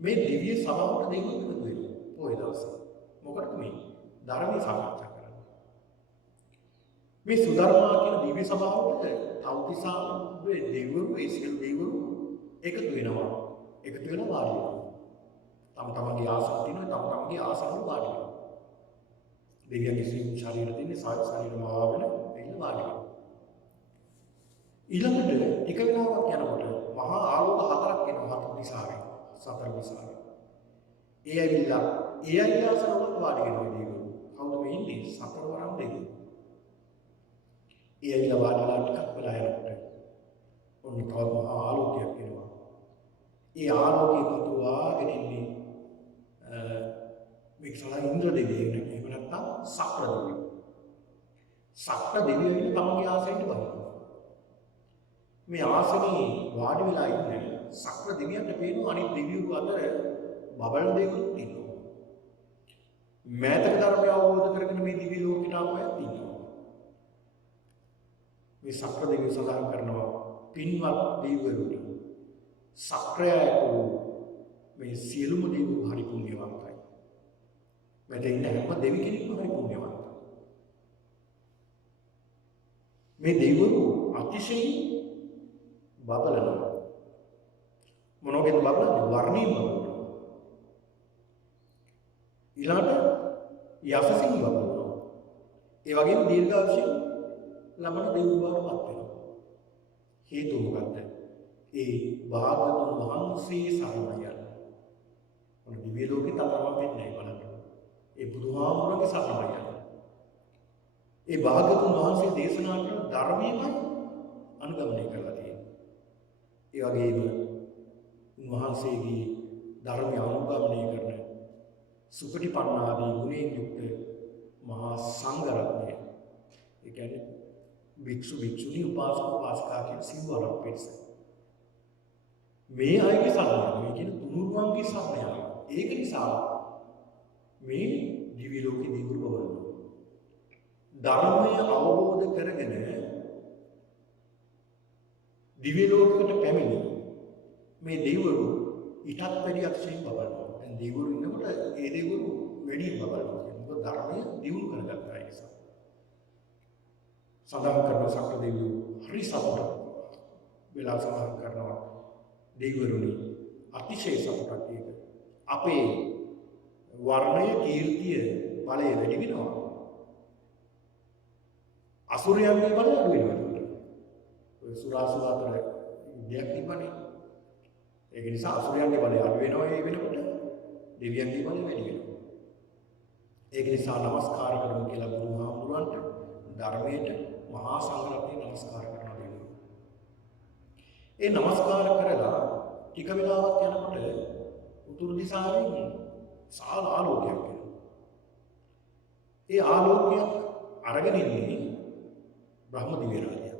මේ දිව්‍ය සභාවට දෙවියෝ එකතු වෙනවා පොය දවසේ. මොකටද මේ ධර්මයේ සාකච්ඡා කරන්නේ. මේ සුධර්මා කියන දිව්‍ය සභාවට තවතිසාවේ දෙවිවරු ඒ සියලු දෙවිවරු එකතු වෙනවා. එකතු වෙලා වාඩි වෙනවා. තම තමන්ගේ ආසන තියෙනවා තම තමන්ගේ ආසන වල වාඩි වෙනවා. දෙවියන්ගේ සියලු ශරීර තියෙන ශරීරම ආවගෙන එන්න වාඩි වෙනවා. ඊළඟට ටික වෙලාවක් යනකොට මහා ආලෝක හතරක් එනවා හතර දිශාවෙන් සතර දිශාවෙන්. ඒ ඇවිල්ලා ආසන වල වාඩි වෙනවා දෙවිවරු. කවුද මේ ඉන්නේ? සතරවරම් දෙවිවරු. ඒ ඇවිල්ලා වාඩිලා ටිකක් වෙලා යනකොට ඔන්න තවත් මහා ආලෝකයක් එනවා. ඒ ආලෝකයේ පුතුවාගෙන ඉන්නේ මේක සලා ඉන්ද්‍ර දෙවියන් එහෙම නැත්නම් සක්‍ර දෙවියෝ. සක්‍ර දෙවියෝ ඉන්නේ තමන්ගේ ආසනයට වහිනවා. මේ ආසනේ වාඩි වෙලා ඉන්නේ සක්‍ර දෙවියන්ට පේනවා අනිත් දෙවියෝ අතර බබල් දෙවියෝ ඉන්නවා. මෑතක ධර්මය අවබෝධ කරගෙන මේ දිවි ලෝකෙට ආවයත් ඉන්නවා. මේ සක්‍ර දෙවියෝ සඳහන් කරනවා පින්වත් දෙවිවරුන්ට සක්‍රය ඇතුළු මේ සියලුම දෙවියෝ හරි පුණ්‍යවන්තයි. මෙතන ඉන්න හැම දෙවි කෙනෙක්ම හරි පුණ්‍යවන්තයි. මේ දෙවිවරු අතිශයින් බබලනවා. මොනෝගෙන්ද බබලන්නේ? වර්ණයෙන් බබලනවා. ඊළඟට යසසින් බබලනවා. ඒ වගේම දීර්ඝායුෂයෙන් ලබන දෙවිවරු බවට පත් වෙනවා. හේතුව මොකක්ද? ඒ භාගතුන් වහන්සේ සරණ යන. මොන දිව්‍ය ලෝකේ තරම වෙන්නේ බලන්න. ඒ බුදුහාමුදුරන්ගේ සරණ යන. ඒ භාගතුන් වහන්සේ දේශනා කරන ධර්මයමයි අනුගමනය කරලා තියෙන්නේ. ඒ වගේම උන්වහන්සේගේ ධර්මය අනුගමනය කරන සුපටිපන්නාදී ගුණයෙන් යුක්ත මහා සංඝ රත්නය. ඒ කියන්නේ භික්ෂු භික්ෂුණී උපාසක උපාසිකා කියන සිව්වරක් පිරිස. මේ අයගේ සරණ මේ කියන තුනුරුවන්ගේ සරණ යනවා. ඒක නිසා මේ දිව්‍ය ලෝකේ දිවුරු බවනවා. ධර්මය අවබෝධ කරගෙන දිව්‍ය ලෝකෙට පැමිණි මේ දෙවිවරු ඊටත් වැඩි අතිශයින් බබලනවා. දැන් දෙවිවරු ඉන්නකොට ඒ දෙවිවරු වැඩි බබලනවා. මොකද ධර්මය දියුණු කරගත්තා ඒ නිසා. සඳහන් කරන සක්‍ර දෙවියෝ හරි සතුටක් වෙලා සඳහන් කරනවා දෙවිවරුනි අතිශය සතුටක් ඒක. අපේ වර්ණය කීර්තිය බලය වැඩි වෙනවා. අසුරයන්ගේ බලය අඩු වෙනවා. ඔය සුරාසුර අතර දෙයක් තිබ්බනේ. ඒක නිසා අසුරයන්ගේ බලය අඩු වෙනවා ඒ වෙනකොට දෙවියන්ගේ බලය වැඩි වෙනවා. ඒක නිසා নমස්කාර කරමු කියලා බුදුහාමුදුරන්ට ධර්මයට මහා සංඝරත්නයට নমස්කාර කරනවා දෙවියෝ. ඒ নমස්කාර කරලා ටික වෙලාවක් යනකොට උතුරු දිශාවෙන් සාල ආලෝකයක් එනවා. ඒ ආලෝකයක් අරගෙන ඉන්නේ බ්‍රහ්ම දිව්‍ය රාජයා.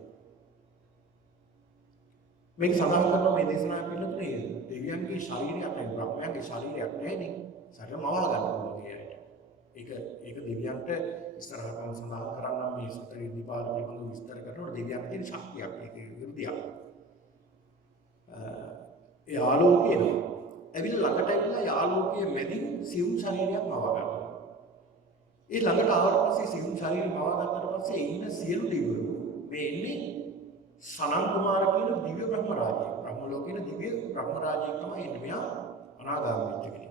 මේක සඳහන් කරනවා මේ දේශනාව පිළිතුරේ දෙවියන්ගේ ශරීරයක් නැහැ බ්‍රහ්මයන්ගේ ශරීරයක් නැහැනේ. ශරීරම වහලා ගන්න පුළුවන් ඒකට. ඒක දෙවියන්ට ඉස්සරහටම සඳහන් කරන්න මේ සුත්‍රි දීපාල පිළිබඳව විස්තර කරනවා දෙවියන්ට තියෙන ශක්තියක් ඒක විරුද්ධියක්. ඒ ආලෝකය ඇවිල්ලා ළඟට ඇවිල්ලා ඒ ආලෝකයේ මැදින් සිවුම් ශරීරයක් මවා ගන්නවා. ඒ ළඟට ආවට පස්සේ සිවුම් ශරීරය මවා ගන්නට පස්සේ ඉන්න සියලු දෙවිවරු මේ ඉන්නේ සනන් කුමාර කියන දිව්‍ය බ්‍රහ්ම රාජ්‍යය. බ්‍රහ්ම ලෝකේ දිව්‍ය බ්‍රහ්ම රාජ්‍යය තමයි ඉන්නේ. මෙයා අනාගාමී වෙච්ච කෙනෙක්.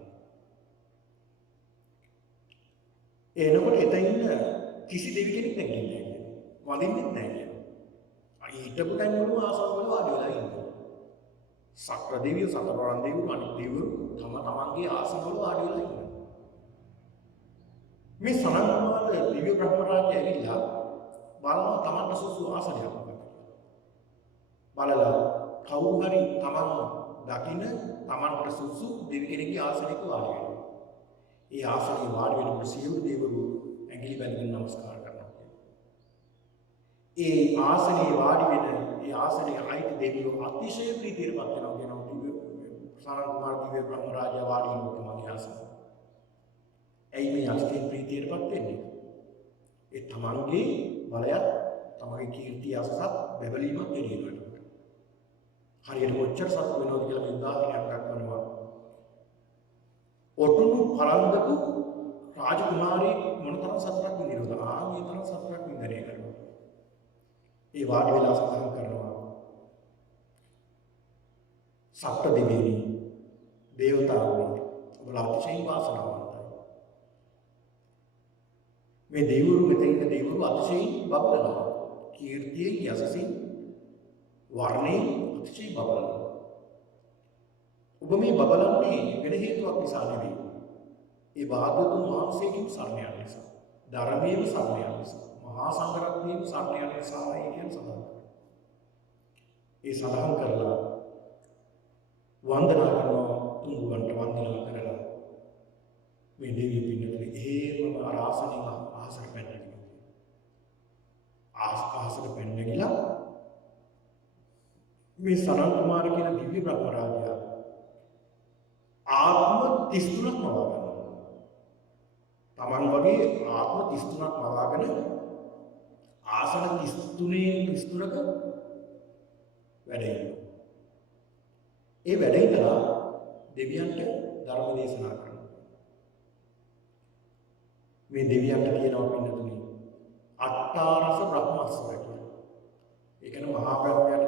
එනකොට එතන ඉන්න කිසි දෙවි කෙනෙක් නැගිටින්නේ නැහැ. වඳින්නෙත් නැහැ කියනවා. ඊටපු තැන් වලම ආසන වල වාඩි වෙලා ඉන්නවා. සක්‍ර දෙවියෝ සතරවරන් දෙවියෝ අනිත් දෙවියෝ තමන්ගේ ආසන වල වාඩි වෙලා ඉන්නවා. මේ සනන්කුමාර දිව්‍ය බ්‍රහ්ම රාජ්‍යය ඇවිල්ලා බලනවා තමන්ට සුසු ආසනයක් මොකක්ද. බලලා කවුරු හරි තමන් දකින්න තමන්ට සුසු දෙවි කෙනෙක්ගේ ආසනයක වාඩි වෙනවා. ඒ ආසනයේ වාඩි වෙනකොට සියලු දෙවිවරු ඇඟිලි බැඳගෙන নমස්කාර කරනවා. ඒ ආසනයේ වාඩි වෙන ඒ ආසනයේ අයිති දෙවියෝ අතිශය ප්‍රීතියටපත් වෙනවා කියනවා දිව්‍ය සනන් කුමාර දිව්‍ය බ්‍රහ්ම රාජ්‍ය වාඩි වෙනකොට තමන්ගේ ආසනය. ඇයි මේ අතිශය ප්‍රීතියටපත් වෙන්නේ? ඒ තමන්ගේ බලයත් තමන්ගේ කීර්තිය අසසත් බැබලීමක් දෙනියනවා. හරියට කොච්චර සතුට වෙනවද කියලා මේ උදාහරණයක් දක්වනවා. 1000ක් 2000ක් 3000ක් 4000 දෙවිවරු 10000ක් 10000ක් පරන්දපු රාජකුමාරී මොනතරම් සතුටක් විඳිනවද? මේ තරම් සතුටක් විඳිනේ කරනවා. ඒ වාඩි වෙලා සඳහන් කරනවා සප්ත දෙවියනි දේවතාවුනි ඔබලා අතිශයින් වාසනාවන්තයි. මේ දෙවිවරු මෙතන ඉන්න දෙවිවරු අතිශයින් බබලනවා. කීර්තියෙන් යසසින් වර්ණයෙන් අතිශයින් බබලනවා. ඔබ මේ බබලන්නේ වෙන හේතුවක් නිසා නෙවෙයි. ඒ භාග්‍යවතුන් වහන්සේගෙන් සරණ යන නිසා, ධර්මයෙන් සරණ යන නිසා, මහා සංඝරත්නයෙන් සරණ යන නිසා කියන සඳහන් කරනවා. ඒ සඳහන් කරලා වන්දනා කරනවා තුන්වන්ට වන්දනා කරලා මේ දෙවියන් පින්නතුනේ එහෙමම ආසනින් ආසර පැනගෙන ආසර පැනගෙන මේ සනත් කුමාර කියන දිව්‍ය බ්‍රහ්ම රාජයා ආත්ම 33ක් මවා ගන්නවා. Taman වගේ ආත්ම 33ක් මවාගෙන ආසන 33ක වැඩ ඉන්නවා. ඒ වැඩ ඉඳලා දෙවියන්ට ධර්ම දේශනා කරනවා. මේ දෙවියන්ට කියනවා පින්නතුනේ අට්ඨාරස බ්‍රහ්මස්වර කියලා. ඒ කියන්නේ මහා බ්‍රහ්මයාට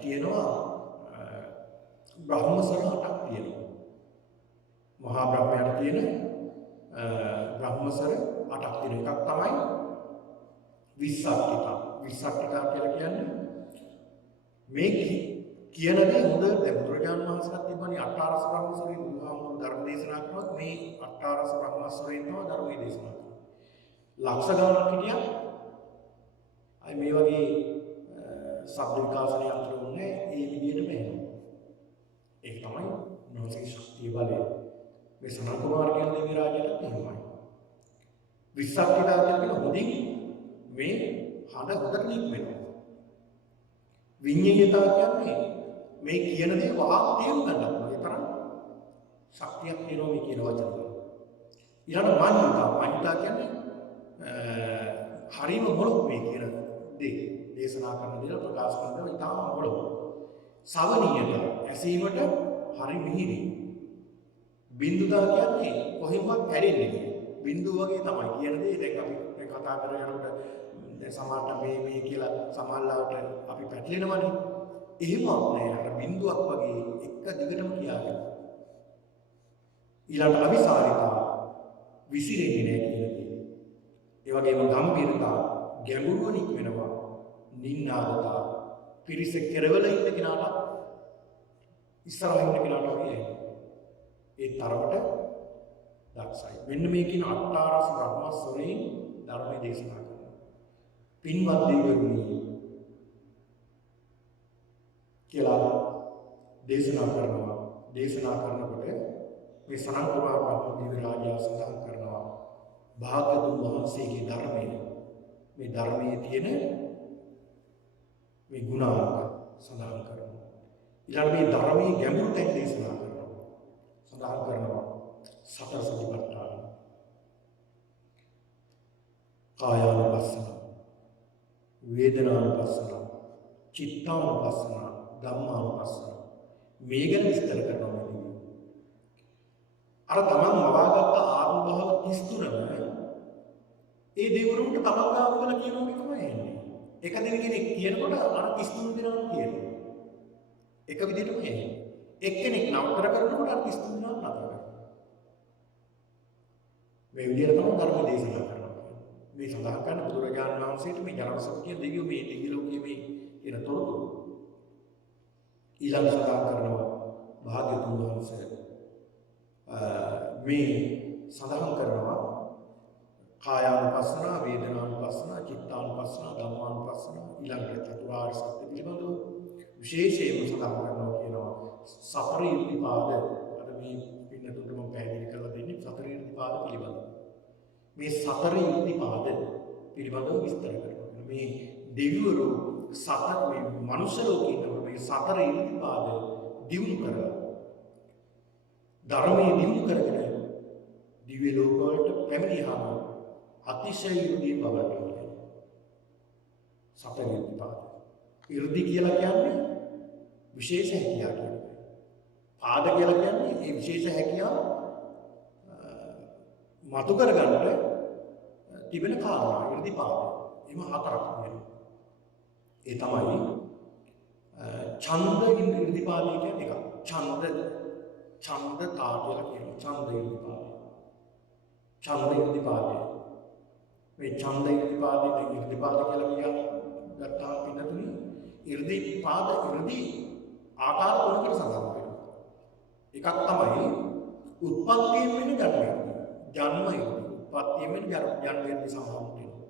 තියෙනවා බ්‍රහ්මසර 8ක් තියෙනවා. මහා බ්‍රහ්මයාට තියෙන බ්‍රහ්මසර 8ක් තියෙන එකක් තමයි විස්සක්කිතා. විස්සක්කිතා කියලා කියන්නේ මේ කියන දේ හොඳ දැන් බුදුරජාණන් වහන්සේට තිබ්බනේ අට්ඨාරස බ්‍රහ්මසරේ බුදුහාමුදුරුවෝ ධර්ම දේශනා කරනකොට මේ අට්ඨාරස බ්‍රහ්මසරේ තමයි ධර්මයේ දේශනා කරන්නේ. ලක්ෂ ගණනක් හිටියා. අය මේ වගේ ශබ්ද විකාශනය අතර උන්නේ ඒ විදිහටම එනවා. ඒක තමයි නෝසික ශක්තිය බලය. මේ සනත් කුමාර කියන දෙවි රාජයාට එහෙමයි. විස්සක්කිතා කියන හොඳින් මේ හඬ හොඳට නික්මෙනවා. විඤ්ඤාණයතා කියන්නේ මේ කියන දේ වහා තේරුම් ගන්න පුළුවන්. ඒ තරම් ශක්තියක් තියෙනවා මේ කියන වචන වල. ඊළඟ මඤ්ඤුතා කියන්නේ හරිම මොළොක් මේ කියන දේ දේශනා කරන දේ ප්‍රකාශ කරන දේ ඉතාම මොළොක්. සවනීයතා ඇසීමට හරි මිහිරි. බින්දුතා කියන්නේ කොහෙන්වත් කැඩෙන්නේ නැහැ. බින්දුව වගේ තමයි කියන දේ දැන් අපි මේ කතා කරගෙන යනකොට දැන් සමහරට මේ කියලා සමහරවට අපි පැටලෙනවනේ. එහෙමවත් නෑ. අර බින්දුවක් වගේ එක දිගටම කියාගෙන. ඊළඟ අවිසාරිතා විසිරෙන්නේ නෑ කියන දේ. ඒ වගේම ගම්භීරතා ගැඹුරුව නික්මෙනවා. නින්නාදතා පිරිස කෙරවල ඉන්න කෙනාට ඉස්සරහින් ඉන්න කෙනාට වගේ ඒ තරමට දක්ෂයි. මෙන්න මේ කියන අට්ඨාරස බ්‍රහ්මස්වරයෙන් ධර්මයේ දේශනා කරනවා. පින්වත් දෙවියනි කියලා දේශනා කරනවා. දේශනා කරනකොට මේ සනත් කුමාර බ්‍රහ්ම දිව්‍ය රාජයා සඳහන් කරනවා භාග්‍යවතුන් වහන්සේගේ ධර්මයේ මේ ධර්මයේ තියෙන මේ ගුණාංග සඳහන් කරනවා. ඊළඟ මේ ධර්මයේ ගැඹුරු තැන් දේශනා කරනවා. සඳහන් කරනවා සතර සතිපට්ඨාන, කායානුපස්සන, වේදනානුපස්සන, චිත්තානුපස්සන, ධම්මානුපස්සන මේ ගැන විස්තර කරනවා. අර තමන් මවාගත්ත ආත්ම භාව 33ම ඒ දෙවිවරුන්ට තමන් ගාව කියලා කියනවා තමයි එන්නේ. එක දෙවි කෙනෙක් කියනකොට අර 33 දෙනාම කියනවා. එක විදිහටම එන්නේ. එක්කෙනෙක් නතර කරනකොට අර 33 දෙනාම නතර කරනවා. මේ විදිහට තමයි ධර්ම දේශනා කරනවා. මේ සඳහන් කරන බුදුරජාණන් වහන්සේට මේ ජනසත්‍ය දෙවියෝ මේ දිව්‍ය ලෝකයේ මේ කියන තොරතුරු ඊළඟ සඳහන් කරනවා භාග්‍යතුන් වහන්සේ මේ සඳහන් කරනවා කායානුපස්සන, වේදනානුපස්සන, චිත්තානුපස්සන, ධම්මානුපස්සන ඊළඟට චතුරාර්ය සත්‍ය පිළිබඳව විශේෂයෙන්ම සඳහන් කරනවා කියනවා සතර ඉර්ධිපාද. අද මේ පින්නතුන්ට මම පැහැදිලි කරලා දෙන්නේ සතර ඉර්ධිපාද පිළිබඳව. මේ සතර ඉර්ධිපාද පිළිබඳව විස්තර කරනවා. මේ දෙවිවරු සතර මේ මනුෂ්‍ය ලෝකේ ඉන්න මේ සතර ඉර්ධිපාද දියුණු කරලා ධර්මයේ දියුණු කරගෙන දිව්‍ය ලෝකවලට පැමිණියාම අතිශය ඉර්ධිය බවට පත් සතර ඉර්ධිපාද. ඉර්ධි කියලා කියන්නේ විශේෂ හැකියාව කියන්නේ. පාද කියලා කියන්නේ මේ විශේෂ හැකියාව මතු කරගන්න තිබෙන කාරණා 이르දි පාද. එම හතරක් තියෙනවා. ඒ තමයි ඡන්ද 이르දි පාදය කියන්නේ එකක්. ඡන්දතා කියලා කියනවා. ඡන්ද 이르දි පාදය. ඡන්ද 이르දි පාදය. මේ ඡන්ද 이르දි පාදය දැන් 이르දි පාද කියලා කියනවා. ගත්තාම පින්නතුනි 이르දි පාද 이르දි ආකාර තුනකට සඳහන් වෙනවා. එකක් තමයි උත්පත්තියෙන් වෙන ජන්මය. උත්පත්තියෙන් වෙන ජන්මයෙන් සම්බන්ධ වෙනවා.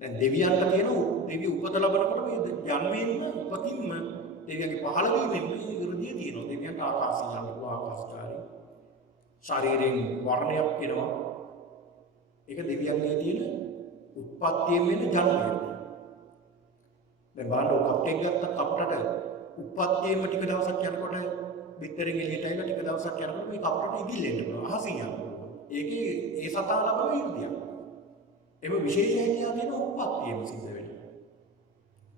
දැන් දෙවියන්ට කියන දෙවි උපත ලැබනකොට මේ ජන්මයෙන්ම උපතින්ම දෙවියන්ගේ පහළ වීමෙන් 이르දිය තියෙනවා. දෙවියන්ට ආකාශකාරී ශරීරයෙන් වර්ණයක් වෙනවා. ඒක දෙවියන්ගේ තියෙන උත්පත්තියෙන් වෙන ජන්මය. දැන් බලන්න කප්ටෙක් ගත්ත කප්ටට උප්පත්තියෙම ටික දවසක් යනකොට බිත්තරෙන් එළියට ඇවිල්ලා ටික දවසක් යනකොට මේ කප්ටට ඉගිල්ලෙන්න පුළුවන් අහසින් යනවා. ඒකේ ඒ සතා ලබන ඉර්ධියක්. ඒක විශේෂ හැකියාව තියෙන උප්පත්තියෙම සිද්ධ වෙනවා.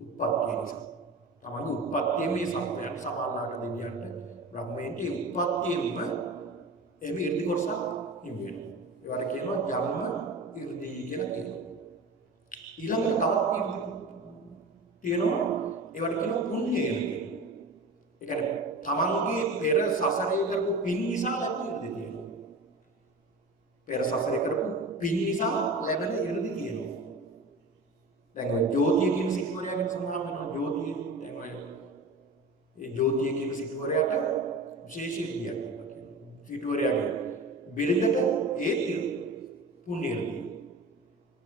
උප්පත්තිය නිසා. තමයි උප්පත්තියේ මේ සම්පයන් සමාලාට දෙවියන්ට බ්‍රහ්මයන්ට උප්පත්තියෙම එමෙ ඉර්ධි කොටසක් හිමි වෙනවා. ඒවට කියනවා ජන්ම ඉර්ධි කියලා කියනවා. ඊළඟට තවත් ඉර්ධි තියෙනවා ඒවට කියනවා පුණ්‍ය ඉර්ධි. ඒ කියන්නේ තමන්ගේ පෙර සසරේ කරපු පින් නිසා ලැබෙන ඉර්ධි තියෙනවා. පෙර සසරේ කරපු පින් නිසා ලැබෙන ඉර්ධි කියනවා. දැන් ඔය ජෝතිය කියන සිටුවරයාගෙන සඳහන් වෙනවා ජෝතිය. දැන් ඔය ඒ ජෝතිය කියන සිටුවරයාට විශේෂ ඉර්ධියක් තියෙනවා කියනවා. සිටුවරයාගේ බිරිඳට ඒ පුණ්‍ය ඉර්ධි.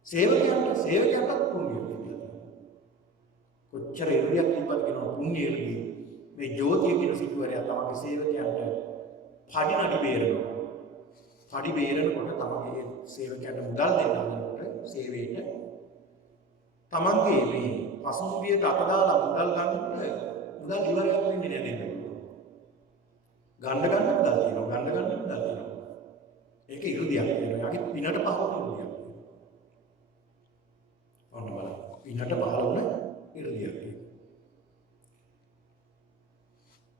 සේවකයන්ට පුණ්‍ය ඉර්ධි කියලා. කොච්චර ඉර්ධියක් තිබ්බද කියනවා පුණ්‍ය ඉර්ධි. මේ ජෝතිය කියන සිටුවරයා තමගේ සේවකයන්ට පඩි නඩි බේරනවා. පඩි බේරනකොට තමගේ සේවකයන්ට මුදල් දෙන්න හදනකොට සේවයට තමන්ගේ මේ පසුම්බියට අත දාලා මුදල් ගන්නකොට මුදල් ඉවරයක් වෙන්නේ නැහැ දෙන්න. ගන්න මුදල් තියෙනවා. ගන්න මුදල් තියෙනවා. ඒක ඉරුදියක් වෙනවා. යකි පිනට පහළ ඉරුදියක්. ඔන්න බලන්න. පිනට පහළ වුණ ඉරුදියක්.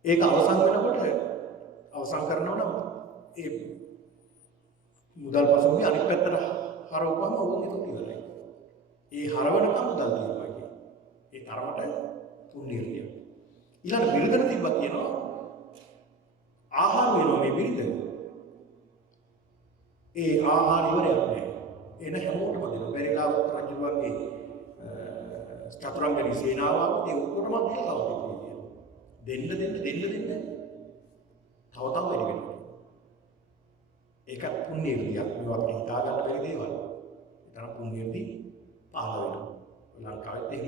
ඒක අවසන් වෙනකොට අවසන් කරනවා නම් ඒ මුදල් පසුම්බිය අනිත් පැත්තට හරවපුවම ඕක ඒක ඉවරයි. ඒ හරවනකම් මුදල් තියෙනවා කියන්නේ. ඒ තරමට පුණ්‍යරිය. ඊළඟ බිරිඳට තිබ්බා කියනවා ආහාර වෙනවා මේ බිරිඳ. ඒ ආහාර ඉවරයක් නෑ. එන හැමෝටම දෙනවා. පෙරේලාවත් රජුගේ චතුරංගනී සේනාවක් ඒ ඔක්කොටම දෙනවා. දෙන්න තව වැඩි වෙනවා. ඒක පුණ්‍ය ඉර්ධියක්. මේවා හිතා ගන්න බැරි දේවල්. ඒ තරම් පුණ්‍ය ඉර්ධි පහළ වෙනවා. ලංකාවෙත් ඒක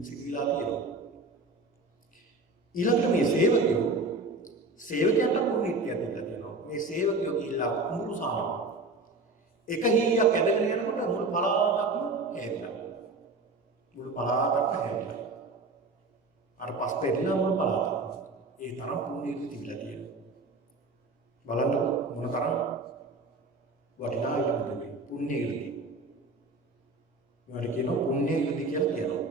සිදුවිලා තියෙනවා. ඊළඟට මේ සේවකයන්ට පුණ්‍ය ඉර්ධියක් දෙලා තියෙනවා. මේ සේවකයෝ ගිහිල්ලා කුඹුරු සානවා. එක හීයක් ඇදගෙන යනකොට මුළු පළාතක්ම හැදෙනවා. මුළු පළාතක්ම හැදෙනවා. අර පස් පෙරලා මොන පළාතක්. ඒ තරම් පුණ්‍ය ඉර්ධි තිබිලා තියෙනවා. බලන්න මොන තරම් වටිනා ඉර්ධිද මේ පුණ්‍ය ඉර්ධි. මේවට කියනවා පුණ්‍ය ඉර්ධි කියලා කියනවා.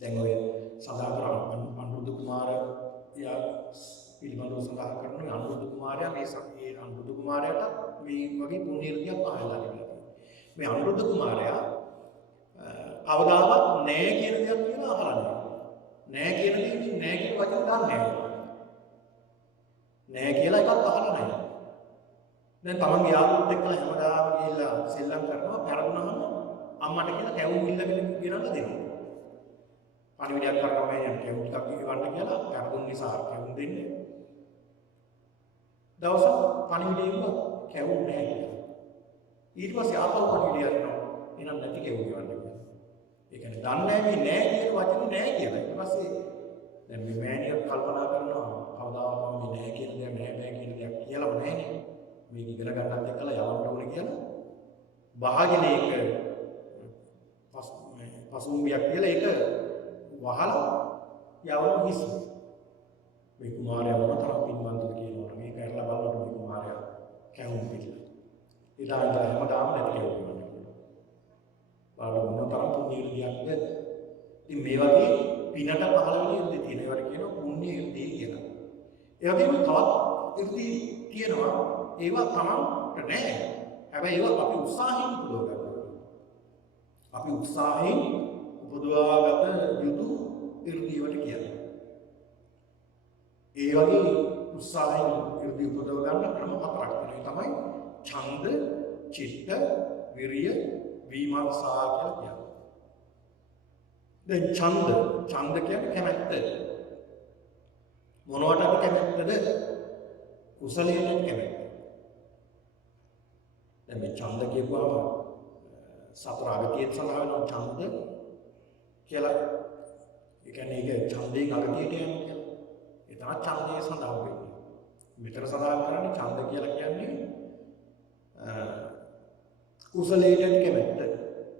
දැන් ඔය සඳහන් කරන අනුරුද්ධ කුමාරයා පිළිබඳව සඳහන් කරන අනුරුද්ධ කුමාරයා මේ අනුරුද්ධ කුමාරයාට මේ වගේ පුණ්‍ය ඉර්ධියක් පහළලා තිබුණා. මේ අනුරුද්ධ කුමාරයා කවදාවත් නෑ කියන දෙයක් කියලා අහලා නෑ. නෑ කියන වචන දන්නේ නෑ කියලා එකක් අහලා නැහැ. දැන් තමන්ගේ යාළුවොත් එක්කලා හැමදාම ගිහිල්ලා සෙල්ලම් කරනවා පෙරදුනහම අම්මට කියලා කැවුම් ඉල්ලගෙන ගෙනල්ලා දෙනවා. පණිවිඩයක් කරනවා මේ කැවුම් ටිකක් ඉවන්න කියලා පෙරදුන් නිසා කැවුම් දෙන්නේ. දවසක් පණිවිඩයෙම කැවුම් නැහැ කියලා. ඊට පස්සේ ආපහු පණිවිඩය අරනවා. එහෙනම් නැති කැවුම් ඉවන්න කියලා. ඒ කියන්නේ දන්නේ නැහැ මේ නෑ කියන වචනේ නෑ කියලා. ඊට පස්සේ දැන් මේ මෑණියක් කල්පනා කරනවා කවදාවත් මම මේ නෑ කියන දේ නෑ බෑ කියන දේ කියලාම නෑනේ. මේක ඉගෙන ගන්නත් එක්කලා යවන්න ඕනේ කියලා. භාජනයක පසුම්බියක් කියලා ඒක වහලා යවන හිස්. මේ කුමාරයා මොනතරම් පින්වන්තද කියනවනේ. මේක ඇරලා බලනකොට මේ කුමාරයා කැවුම් පිළිලා. ඊළඟට හැමදාම නැති කියනවා. බලන්න මොනතරම් පුණ්‍ය ඉර්ධියක්ද. ඉතින් මේ වගේ පිනට පහළ වෙන ඉර්ධි තියෙන ඒවට කියනවා පුණ්‍ය ඉර්ධි කියලා. ඒ වගේම තවත් ඉර්ධි තියෙනවා ඒවා තමන්ට නෑ. හැබැයි ඒවා අපි උත්සාහයෙන් උපදව ගන්නවා. අපි උත්සාහයෙන් උපදවාගත යුතු ඉර්ධි වලට කියන්නේ. ඒ වගේ උත්සාහයෙන් ඉර්ධි උපදව ගන්න ක්‍රම 4ක් තියෙනවා. ඒ තමයි ඡන්ද, චිත්ත, විරිය, විමර්ශා කියලා කියන්නේ. දැන් ඡන්ද කියන්නේ කැමැත්ත. මොනවටද කැමැත්තද? කුසලයට කැමැත්ත. දැන් මේ ඡන්ද කියපුවාම සතර අගතියෙන් සඳහන් වෙන ඡන්ද කියලා. ඒ කියන්නේ ඒක ඡන්දයෙන් අගතියට යන්නේ කියලා. ඒ තමයි ඡන්දයේ සඳහන් වෙන්නේ. මෙතන සඳහන් කරන්නේ ඡන්ද කියලා කියන්නේ කුසලයට කැමැත්ත,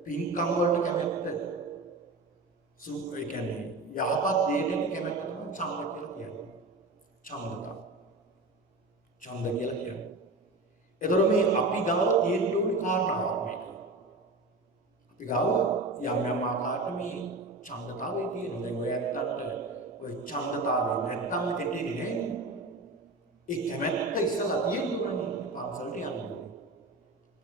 පින්කම් වලට කැමැත්ත. ඒ කියන්නේ යහපත් දේට කැමැත්ත තමයි ඡන්ද කියලා කියන්නේ. ඡන්දතා. ඡන්ද කියලා කියන්නේ. එතකොට මේ අපි ගාව තියෙන්න ඕනේ කාරණාවක් මේක. අපි ගාව යම් ආකාරයකට මේ ඡන්දතාවය තියෙනවා. දැන් ඔය ඇත්තට ඔය ඡන්දතාවය නැත්තම් දෙන්නේ නෑ. ඒ කැමැත්ත ඉස්සලා තියෙන්න ඕනේ පන්සලට යන්න.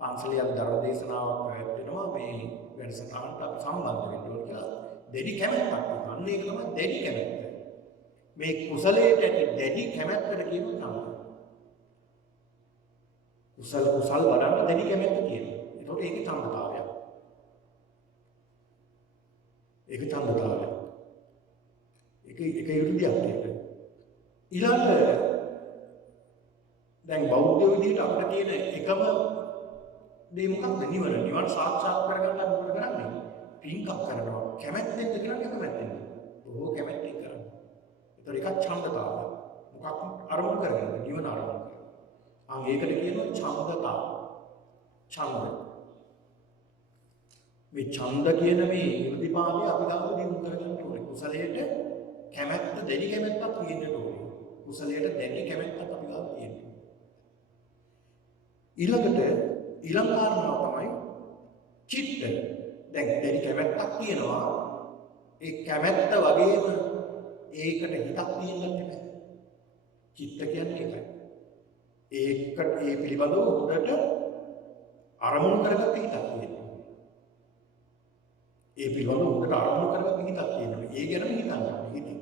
පන්සලේ ධර්ම දේශනාවක් පැවැත්වෙනවා මේ වෙනසකට අපි සම්බන්ධ වෙන්න ඕනේ කියලා. දෙඩි කැමැත්තක් තියෙනවා. අන්න ඒක තමයි දෙඩි කැමැත්ත. මේ කුසලයට ඇති දෙඩි කැමැත්තට කියනවා ඡන්ද. කුසල වඩන්න දෙඩි කැමැත්ත තියෙනවා. ඒතකොට ඒක ඡන්දතාවයක්. ඒක ඡන්දතාවයක්. ඒක යුද්ධයක් ඒක. ඊළඟට දැන් බෞද්ධ විදිහට අපිට තියෙන එකම දේ මොකක්ද? නිවන සාක්ෂාත් කරගන්න අපි මොකද කරන්නේ? පින්කම් කරනවා. කැමැත්තෙන්ද කරන්නේ කැමැත්තෙන්ද? බොහෝ කැමැත්තෙන් කරනවා. ඒතර එකක් ඡන්දතාවය. මොකක් අරමුණු කරගන්න? නිවන අරමුණු කරගන්න. ඒකට කියනවා ඡන්දතාව. ඡන්ද. මේ ඡන්ද කියන මේ ඉර්ධිපාදය අපි ගාව දිනු කරගන්න ඕනේ. කුසලයට කැමැත්ත දෙඩි කැමැත්තක් තියෙන්න ඕනේ. කුසලයට දෙඩි කැමැත්තක් අපි ගාව තියෙන්න. ඊළඟ කාරණාව තමයි චිත්ත. දැන් දෙඩි කැමැත්තක් තියෙනවා. ඒ කැමැත්ත වගේම ඒකට හිතක් තියෙන්නත් බෑ. චිත්ත කියන්නේ ඒකයි. ඒ පිළිබඳව හොඳට අරමුණු කරගත්ත හිතක් තියෙනවා. ඒ පිළිබඳව හොඳට අරමුණු කරගත්ත හිතක් තියෙනවා. ඒ ගැනම හිතන්න හිතින්.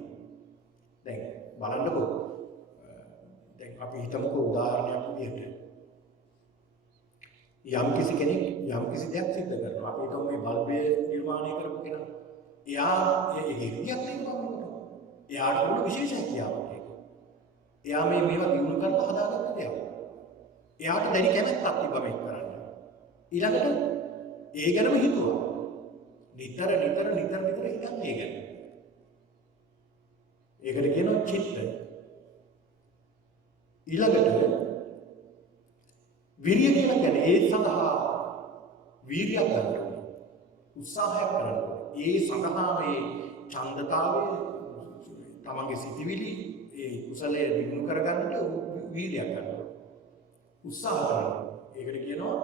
දැන් බලන්නකෝ. දැන් අපි හිතමුකෝ උදාහරණයක් විදිහට. යම් කිසි කෙනෙක් යම් කිසි දෙයක් සිද්ධ කරනවා. අපි හිතමු මේ බල්බය නිර්මාණය කරපු කෙනා. එයා ඒ ඉර්ධියක් තියෙනවා. එයාට උණු විශේෂ හැකියාවක් ඒක. එයා මේවා දිනු කරලා හදාගත්ත දෙයක්. එයාට දැඩි කැමැත්තක් තිබ්බා මේක කරන්න. ඊළඟට ඒ ගැනම හිතුවා. නිතර හිතන්නේ ඒ ගැන. ඒකට කියනවා චිත්ත. ඊළඟට විරිය කියලා කියන්නේ ඒ සඳහා වීර්යයක් ගන්න ඕනේ. උත්සාහයක් කරන්න ඕනේ. ඒ සඳහා මේ ඡන්දතාවය තමන්ගේ සිතිවිලි ඒ කුසලයේ දිනු කරගන්නට වීර්යයක් ගන්න ඕනේ. උත්සාහ කරන්න. ඒකට කියනවා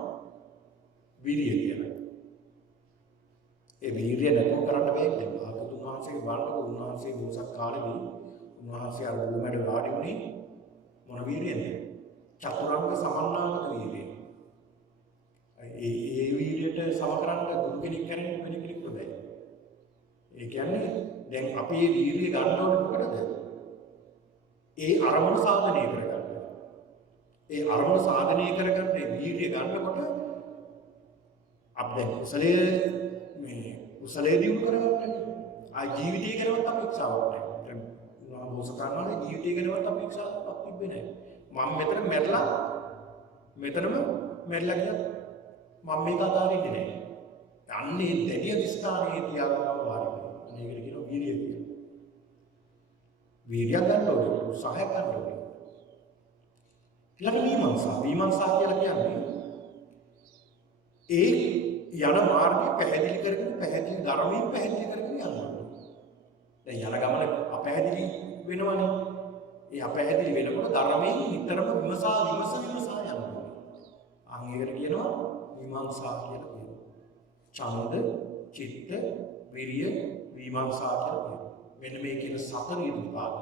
විරිය කියලා. ඒ වීර්යය නැතුව කරන්න බෑ. දැන් භාගතුන් වහන්සේගේ බලනකොට උන්වහන්සේ දෝසක් කාලෙදී උන්වහන්සේ අර භූමියට වාඩි වුණේ මොන වීර්යයෙන්ද? චතුරංග සමන්නාගත වීර්යය. ඒ වීර්යයට සම කරන්න දුරු කෙනෙක් කරන්නේ වෙන කෙනෙක් නෙවෙයි. ඒ කියන්නේ දැන් අපි මේ වීර්යය ගන්න ඕනේ මොකටද? ඒ අරමුණ සාධනය කරගන්න. ඒ අරමුණ සාධනය කරගන්න මේ වීර්යය ගන්නකොට අප දැන් කුසලයේ දියුණු කරගන්න. ආ ජීවිතය ගැනවත් අපේක්ෂාවක් නැහැ. දැන් මොසකරනවානේ ජීවිතය ගැනවත් අපේක්ෂාවක් තිබෙන්නේ නැහැ. මම මෙතන මැරලා මෙතනම මැරලා ගියා මම මේක අතාරින්නේ නැහැ. අන්නේ දැඩි අධිෂ්ඨානයේ තියාගන්න වාරි. මේකට කියනවා වීර්යය කියලා. වීර්යය ගන්න ඕනේ, උත්සාහය ගන්න ඕනේ. ඊළඟ විමර්ශා කියලා කියන්නේ ඒ යන මාර්ගය පැහැදිලි ධර්මයෙන් පැහැදිලි කරගෙන යන්න ඕනේ. දැන් යන ගමන අපැහැදිලි වෙනවනේ. ඒ අපැහැදිලි වෙනකොට ධර්මයෙන් නිතරම විමසා යන්න ඕනේ. ඒකට කියනවා විමර්ශා කියලා කියනවා. ඡන්ද, චිත්ත, විරිය, විමර්ශා කියලා කියනවා. මෙන්න මේ කියන සතර ඉර්ධිපාද.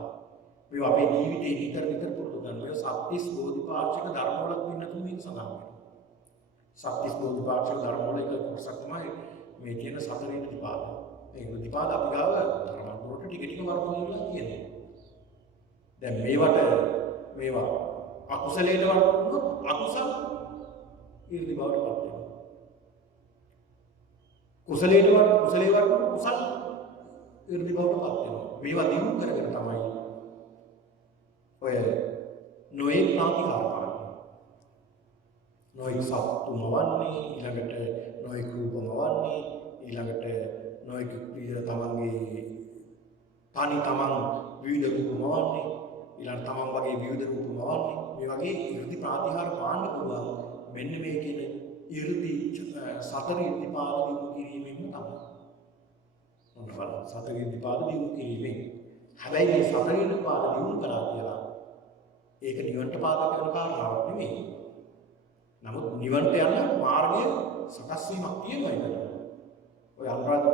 මේ අපේ ජීවිතේ නිතර පුරුදු කරන මේ සත්‍තිස් බෝධිපාක්ෂික ධර්ම වල වෙන තුන මේක සඳහන් වෙනවා. සත්‍තිස් බෝධිපාක්ෂික ධර්ම වල එක කොටසක් තමයි මේ කියන සතර ඉර්ධිපාද. මේ ඉර්ධිපාද අපි ගාව ධර්මවලට ටික වර්ධනය වෙලා තියෙනවා. දැන් මේවා අකුසලයට වර්ධනය අකුසල ඉර්ධිපාදට පත් වෙනවා. කුසලයට කුසලයේ වර්ධනය කුසල ඉර්ධිපාදට පත් වෙනවා. මේවා දිනු කරගෙන තමයි ඔය නොයෙක් ප්‍රාතිහාර පාන නොයෙක් සත්තු මවන්නේ ඊළඟට නොයෙක් රූප මවන්නේ ඊළඟට නොයෙක් විදිහට තමන්ගේ තමන් විවිධ රූප මවන්නේ ඊළඟ තමන් වගේ විවිධ රූප මවන්නේ මේ වගේ 이르දි ප්‍රාතිහාර පාන්න පුළුවන් මෙන්න මේ කියන 이르දි සතර ඉර්ධිපාද දිනු කිරීමෙන් තමයි මොන බලන්න සතර ඉර්ධිපාද දිනු කිරීමෙන් හැබැයි මේ සතර ඉර්ධිපාද දිනු කරා කියලා ඒක නිවන්ට පාදක වෙන කාරණාවක් නෙමෙයි. නමුත් නිවන්ට යන මාර්ගය සකස් වීමක් තියෙනවා. ඔය අනුරාධ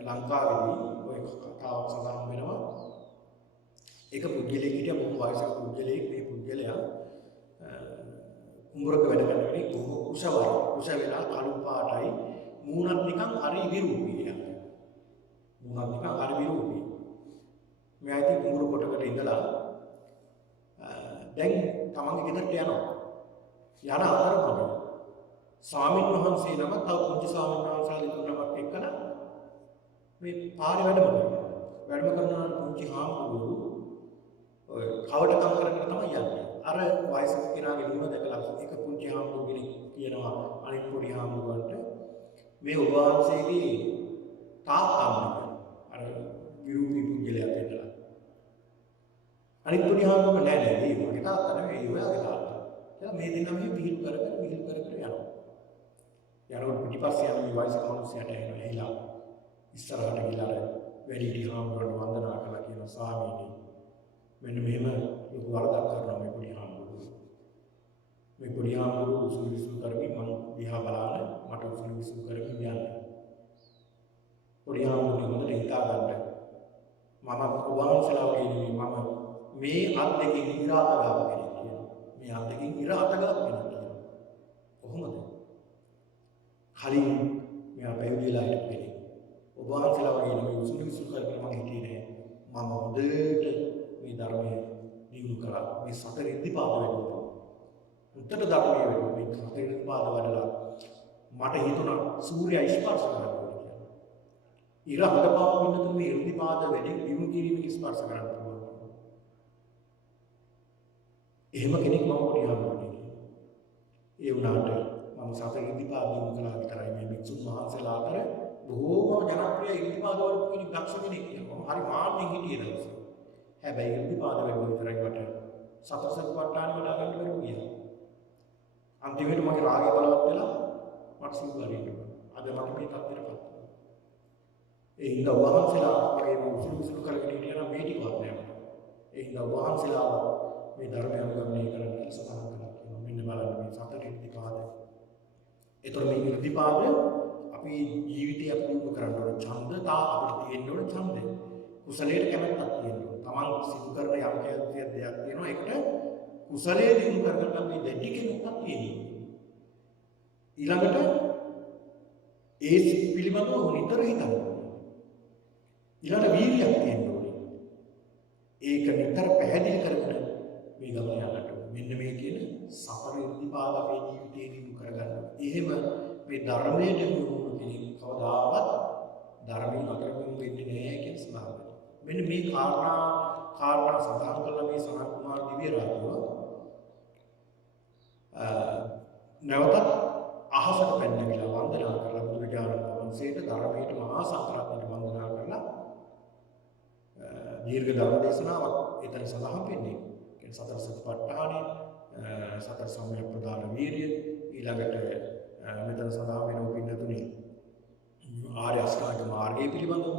ලංකාවේදී ඔය කතාවක් සඳහන් වෙනවා. ඒක පුද්ගලයෙක් හිටියා බොහොම වයසක පුද්ගලයෙක් මේ පුද්ගලයා කුඹරක වැඩ කරනකොට බොහොම කුෂ වෙලා කළු පාටයි මූණත් නිකන් හරි විරූපී. මූණත් නිකන් හරි විරූපී. මෙයා ඉතින් කුඹර කොටකට ඉඳලා දැන් තමන්ගේ ගෙදරට යනවා. යන අතරමඟ ස්වාමීන් වහන්සේ නම තව පුංචි ස්වාමීන් වහන්සේලා දෙතුනක් එක්කලා මේ පාරේ වැඩම කරන පුංචි හාමුදුරුවෝ ඔය කවටකම් කරගෙන තමයි යන්නේ. අර වයසක කෙනාගේ මුණ දැකලා එක පුංචි හාමුදුරුවෝ කියනවා අනිත් පොඩි හාමුදුරුවන්ට මේ ඔබ වහන්සේගේ තාත්තා අර විරූපී පුද්ගලයා පෙන්නලා අනිත් පොඩි හාමුදුරුවෝ නෑ මේ මගේ තාත්තා නෙවෙයි ඔයාගේ තාත්තා. එයා මේ දෙන්නම විහිළු කර යනවා. යනකොට පිටිපස්සේ යන මේ වයසක මිනිහයාට එනවා. ඉස්සරහට ගිහලා වැඩිහිටි හාමුදුරුවන්ට වන්දනා කළා කියන ස්වාමීනි මෙන්න මෙහෙම ලොකු වරදක් කරනවා මේ පොඩි හාමුදුරුවෝ. මේ පොඩි හාමුදුරුවෝ උසුළු විසුළු කරමින් මම දිහා බලන මට උසුළු විසුළු කරමින් යන්නේ. පොඩි හාමුදුරුවෝ හොඳට හිතා ගන්න. මම වහන්සලා වගේ නෙමෙයි මම මේ අත් දෙකෙන් ඉර අත ගාව කෙනෙක් කියනවා. මේ අත් දෙකෙන් ඉර අත ගාව කෙනෙක් කියනවා. කොහොමද? කලින් මෙයා පැවිදිලා හිටපු කෙනෙක්. ඔබ වහන්සේලා වගේ නෙමෙයි උසුළු විසුළු කරගෙන මම හිටියේ නෑ. මම හොඳට මේ ධර්මයේ දිනු කළා. මේ සතර ඉර්ධිපාද වැඩුවා. උත්තර ධර්මයේ වැඩුවා. මේ සතර ඉර්ධිපාද වඩලා මට හිතුණා සූර්යයා ස්පර්ශ කරනවා කියලා. ඉර හදපාව පින්නතුන් මේ ඉර්ධිපාද වැඩි දිනු කිරීමේ ස්පර්ශ කරනවා. එහෙම කෙනෙක් මම පොඩි හාමුදුරුවෝ කියනවා. ඒ වුණාට මම සතර ඉර්ධිපාද දිනු කළා විතරයි මේ භික්ෂුන් වහන්සේලා අතර බොහෝම ජනප්‍රිය ඉර්ධිපාද වල කෙනෙක් දක්ෂ කෙනෙක් කියනවා. හරි මාන්නෙන් හිටියේ දවසේ. හැබැයි ඉර්ධිපාද වැඩුවා විතරයි මට සතර සතිපට්ඨාන වඩා ගන්න බැරුව ගියා. අන්තිමට මගේ රාගය බලවත් වෙලා මට සුගරින්න. අද මට මේ තත්ත්වයටපත් වුණා. ඒ හින්දා වහන්සේලා වගේ මුසුළු කරගෙන හිටියනම් මේ ටිකවත් නෑ. ඒ හින්දා වහන්සේලා මේ ධර්මය අනුගමනය කරන්න කියලා සඳහන් කරලා කියනවා. මෙන්න බලන්න මේ සතර ඉර්ධිපාද. ඒතර මේ ඉර්ධිපාද අපි ජීවිතය අපුරු කරන්න ඕන ඡන්දතා අපිට තියෙන්න ඕන ඡන්දය. කුසලයට කැමැත්තක් තියෙන්න ඕන. තමන් සිදු කරන යම් දෙයක් තියෙනවා ඒකට කුසලයේ දිනු කරගන්න මේ දෙටි කෙනෙක්ක් තියෙනවා. ඊළඟට ඒ පිළිබඳව නිතර හිතන්න. ඊළඟට වීර්යයක් තියෙන්න ඕනේ. ඒක නිතර පැහැදිලි කරගෙන මේ ගමන යන්නට මෙන්න මේ කියන සතර ඉර්ධිපාද අපේ ජීවිතේ දිනු කරගන්න. එහෙම මේ ධර්මයේ දිනුන කෙනෙක් කවදාවත් ධර්මයෙන් අතරමින් වෙන්නේ නැහැ කියන සඳහන්. මෙන්න මේ කාරණා සඳහන් කළා මේ සනත් කුමාර දිව්‍ය රාජ්‍යව නැවතත් අහසට පැනලා වන්දනා කරලා බුදුරජාණන් වහන්සේට ධර්මයට මහා සංඝරත්නයට වන්දනා කරලා දීර්ඝ ධර්ම දේශනාවක් එතන සඳහන් වෙන්නේ. ඒ සතර සතිපට්ඨානෙ සතර සම්‍යක් ප්‍රදාන වීර්ය ඊළඟට මෙතන සඳහන් වෙන පින්නතුනේ ආර්ය අෂ්ටාංග මාර්ගය පිළිබඳව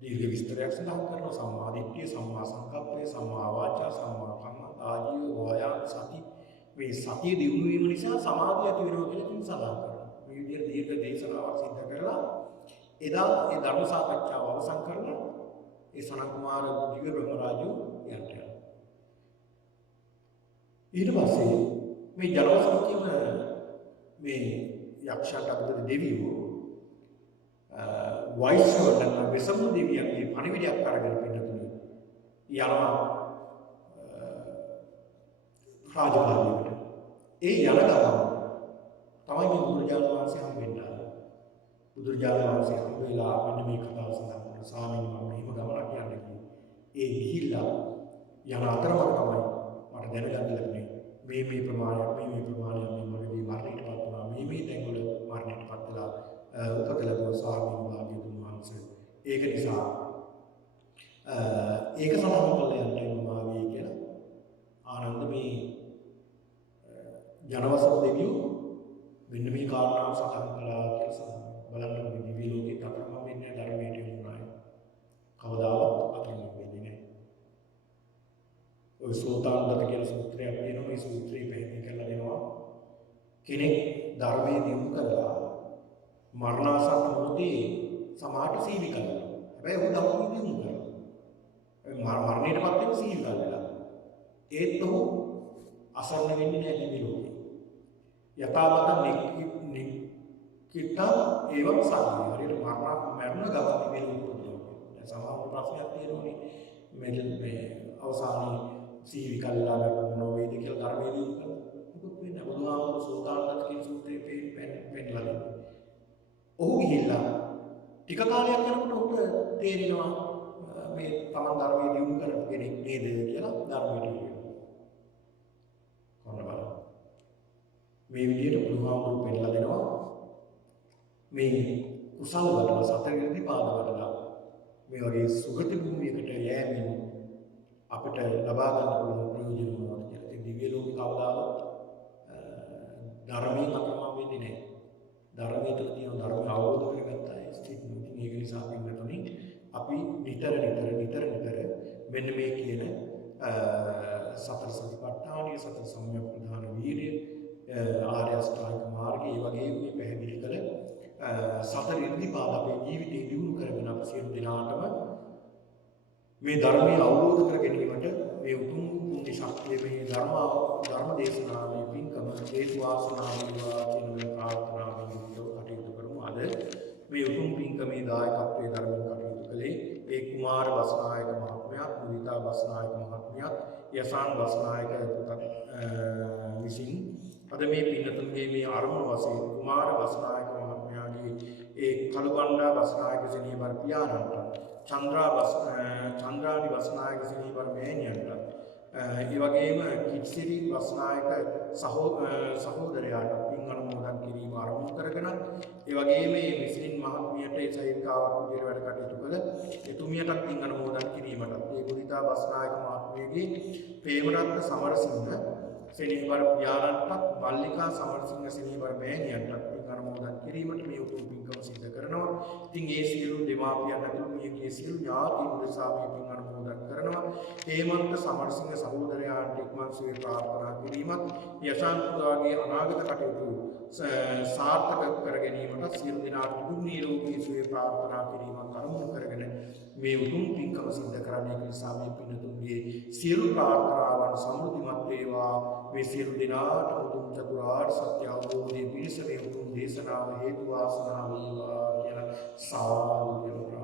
දීර්ඝ විස්තරයක් සඳහන් කරනවා. සම්මා දිට්ඨිය, සම්මා සංකප්පය, සම්මා වාචා, සම්මා කම්ම, ආජීව, වායාම, සති. මේ සතිය දියුණු වීම නිසා සමාධිය ඇති වෙනවා කියලා තින් සඳහන් කරනවා. මේ විදිහට දීර්ඝ දේශනාවක් සිදු කරලා එදා ඒ ධර්ම සාකච්ඡාව අවසන් කරලා ඒ සනත් කුමාර දිව්‍ය බ්‍රහ්ම රාජු යන්නේ. ඊට පස්සේ මේ ජනවසම කියන මේ යක්ෂයාට අතර දෙවියෝ වයිස්වර් නැත්නම් වෙසම දෙවියන්ගේ පණිවිඩයක් අරගෙන පින්නතුනි යනවා රාජකාරියට. ඒ යන ගමන් තමයි මේ බුදුරජාණන් වහන්සේ හම්බෙන්නේ. බුදුරජාණන් වහන්සේ හම්බෙලා මෙන්න මේ කතාව සඳහන් කරන ස්වාමීන් වහන්සේ මෙහිම ගමනක් යන්නේ කිව්වා. ඒ ගිහිල්ලා යන අතරමඟ තමයි මට දැනගන්න ලැබුණේ මේ ප්‍රමාණයක් මේ මගේ මරණයටපත් වුණා. මේ තැන්වල මරණයටපත් වෙලා උපත ලැබුවා ස්වාමීන් වහන්සේ. ඒක නිසා ඒක සඳහන් කළා යන්නේ මමාවේ කියලා. ආනන්ද මේ ජනවසම දෙවියෝ මෙන්න මේ කාරණාව සඳහන් කළා කියලා බලන්න මේ දිව්‍ය ලෝකේ අතරම වෙන්නේ ධර්මයට යොමුනායි. කවදාවත් අතරම වෙන්නේ නැහැ. ඔය සෝතාන්දත කියන සූත්‍රයක් තියෙනවා. මේ සූත්‍රය පැහැදිලි කරලා දෙනවා. කෙනෙක් ධර්මයේ දියුණු කරලා මරණාසන්න මොහොතේ සමාට සීවි කරනවා. හැබැයි ඔහු ධර්මයේ දියුණු කරනවා. මරණයටපත් වෙන සීවි කරලා. ඒත් ඔහු අසරණ වෙන්නේ නැහැ දිව්‍ය ලෝකේ. යථාපත නික්කිතා ඒවම් සාධි. හරියට මරණ ගමන් දිව්‍ය ලෝකෙ උපදිනවා. දැන් සමහර ප්‍රශ්නයක් තියෙනෝනේ. මේ අවසානයේ සීවි කල්ලා ගන්න වේද කියලා ධර්මයේ දියුණු කරනවා. මොකද වෙන්නේ බුදුහාමුදුරුවෝ සෝතාන්දත කියන සූත්‍රයේ පෙන්නලා දෙනවා. ඔහු ගිහිල්ලා ටික කාලයක් යනකොට ඔහුට තේරෙනවා මේ තමන් ධර්මයේ දියුණු කරපු කෙනෙක් නේද කියලා ධර්මයට කියනවා. කොහොමද බලන්න. මේ විදිහට බුදුහාමුදුරුවෝ පෙන්නලා දෙනවා. මේ කුසල වල සතර ඉර්ධිපාද වලලා මේ වගේ සුගති භූමියකට යෑමෙන් අපිට ලබා ගන්න පුළුවන් ප්‍රයෝජන මොනවද කියලා. ඒ දිව්‍ය ලෝක කවදාවත් ධර්මයෙන් අතරමං වෙන්නේ නැහැ. ධර්මයේ තුල තියෙන ධර්ම අවබෝධ කරගත්තා ඒ ස්ථිතිය. ඒක නිසා පින්නතුනි අපි නිතර මෙන්න මේ කියන සතර සතිපට්ඨානය, සතර සම්‍යක් ප්‍රධාන වීර්ය, ආර්ය අෂ්ටාංග මාර්ගය, ඒ වගේ මේ පැහැදිලි කළ සතර ඉර්ධිපාද අපේ ජීවිතේ දියුණු කරගෙන අප සියලු දෙනාටම මේ ධර්මයේ අවබෝධ කර ගැනීමට මේ උතුම් පුණ්‍ය ශක්තිය මේ ධර්ම දේශනාවේ පින්කම හේතු වාසනා වේවා කියන මේ ප්‍රාර්ථනාවෙන් කටයුතු කරමු. අද මේ උතුම් පින්කමේ දායකත්වයේ ධර්මයෙන් කටයුතු කළේ ඒ කුමාර බස්නායක මහත්මයාත්, මුදිතා බස්නායක මහත්මයාත්, යසාන් බස්නායක පුතත් විසින් අද මේ පින්නතුන්ගේ මේ අරමුණ වශයෙන් කුමාර බස්නායක මහත්මයාගේ ඒ කළුගණ්ඩා බස්නායක සෙනීවර පියාණන්ට, චන්ද්‍රානි බස්නායක සෙනීවර මෑණියන්ට, ඒ වගේම කිත්සිරි බස්නායක සහෝදරයාට පින් අනුමෝදන් කිරීම ආරම්භ කරගෙන, ඒ වගේම මේ මිසිරින් මහත්මියට ඒ සෛනිකාවක් විදිහට වැඩ කටයුතු කළ එතුමියටත් පින් අනුමෝදන් කිරීමට, ඒ මුදිතා බස්නායක මහත්මියගේ ප්‍රේමරත්න සමරසිංහ සෙනීවර පියාණන්ටත්, මල්ලිකා සමරසිංහ සෙනීවර මෑණියන්ටත් පින් අනුමෝදන් කිරීමට මේ උතුම් පින්කම සිදු කරනවා. ඉතින් ඒ සියලු දෙමාපියන් ඇතුළු මියගිය සියලු ඥාතීන් උදෙසා මේ පින් අනුමෝදන් කරනවා. හේමන්ත සමරසිංහ සහෝදරයාට ඉක්මන් සුවය ප්‍රාර්ථනා කිරීමත්, යශාන්තගේ අනාගත කටයුතු සාර්ථක කර ගැනීමට සියලු දෙනාට දුක් නිරෝගී සුවය ප්‍රාර්ථනා කිරීමත් අරමුණු කරගෙන මේ උතුම් පින්කම සිදු කරන්නේ. ඒ නිසා මේ පින්තුන්ගේ සියලු ප්‍රාර්ථනාවන් සමෘද්ධිමත් වේවා. මේ සියලු දෙනාට උතුම් චතුරාර්ය සත්‍ය අවබෝධයේ පිණිස මේ උතුම් දේශනාව හේතු වාසනා වේවා කියලා සාදු කියලා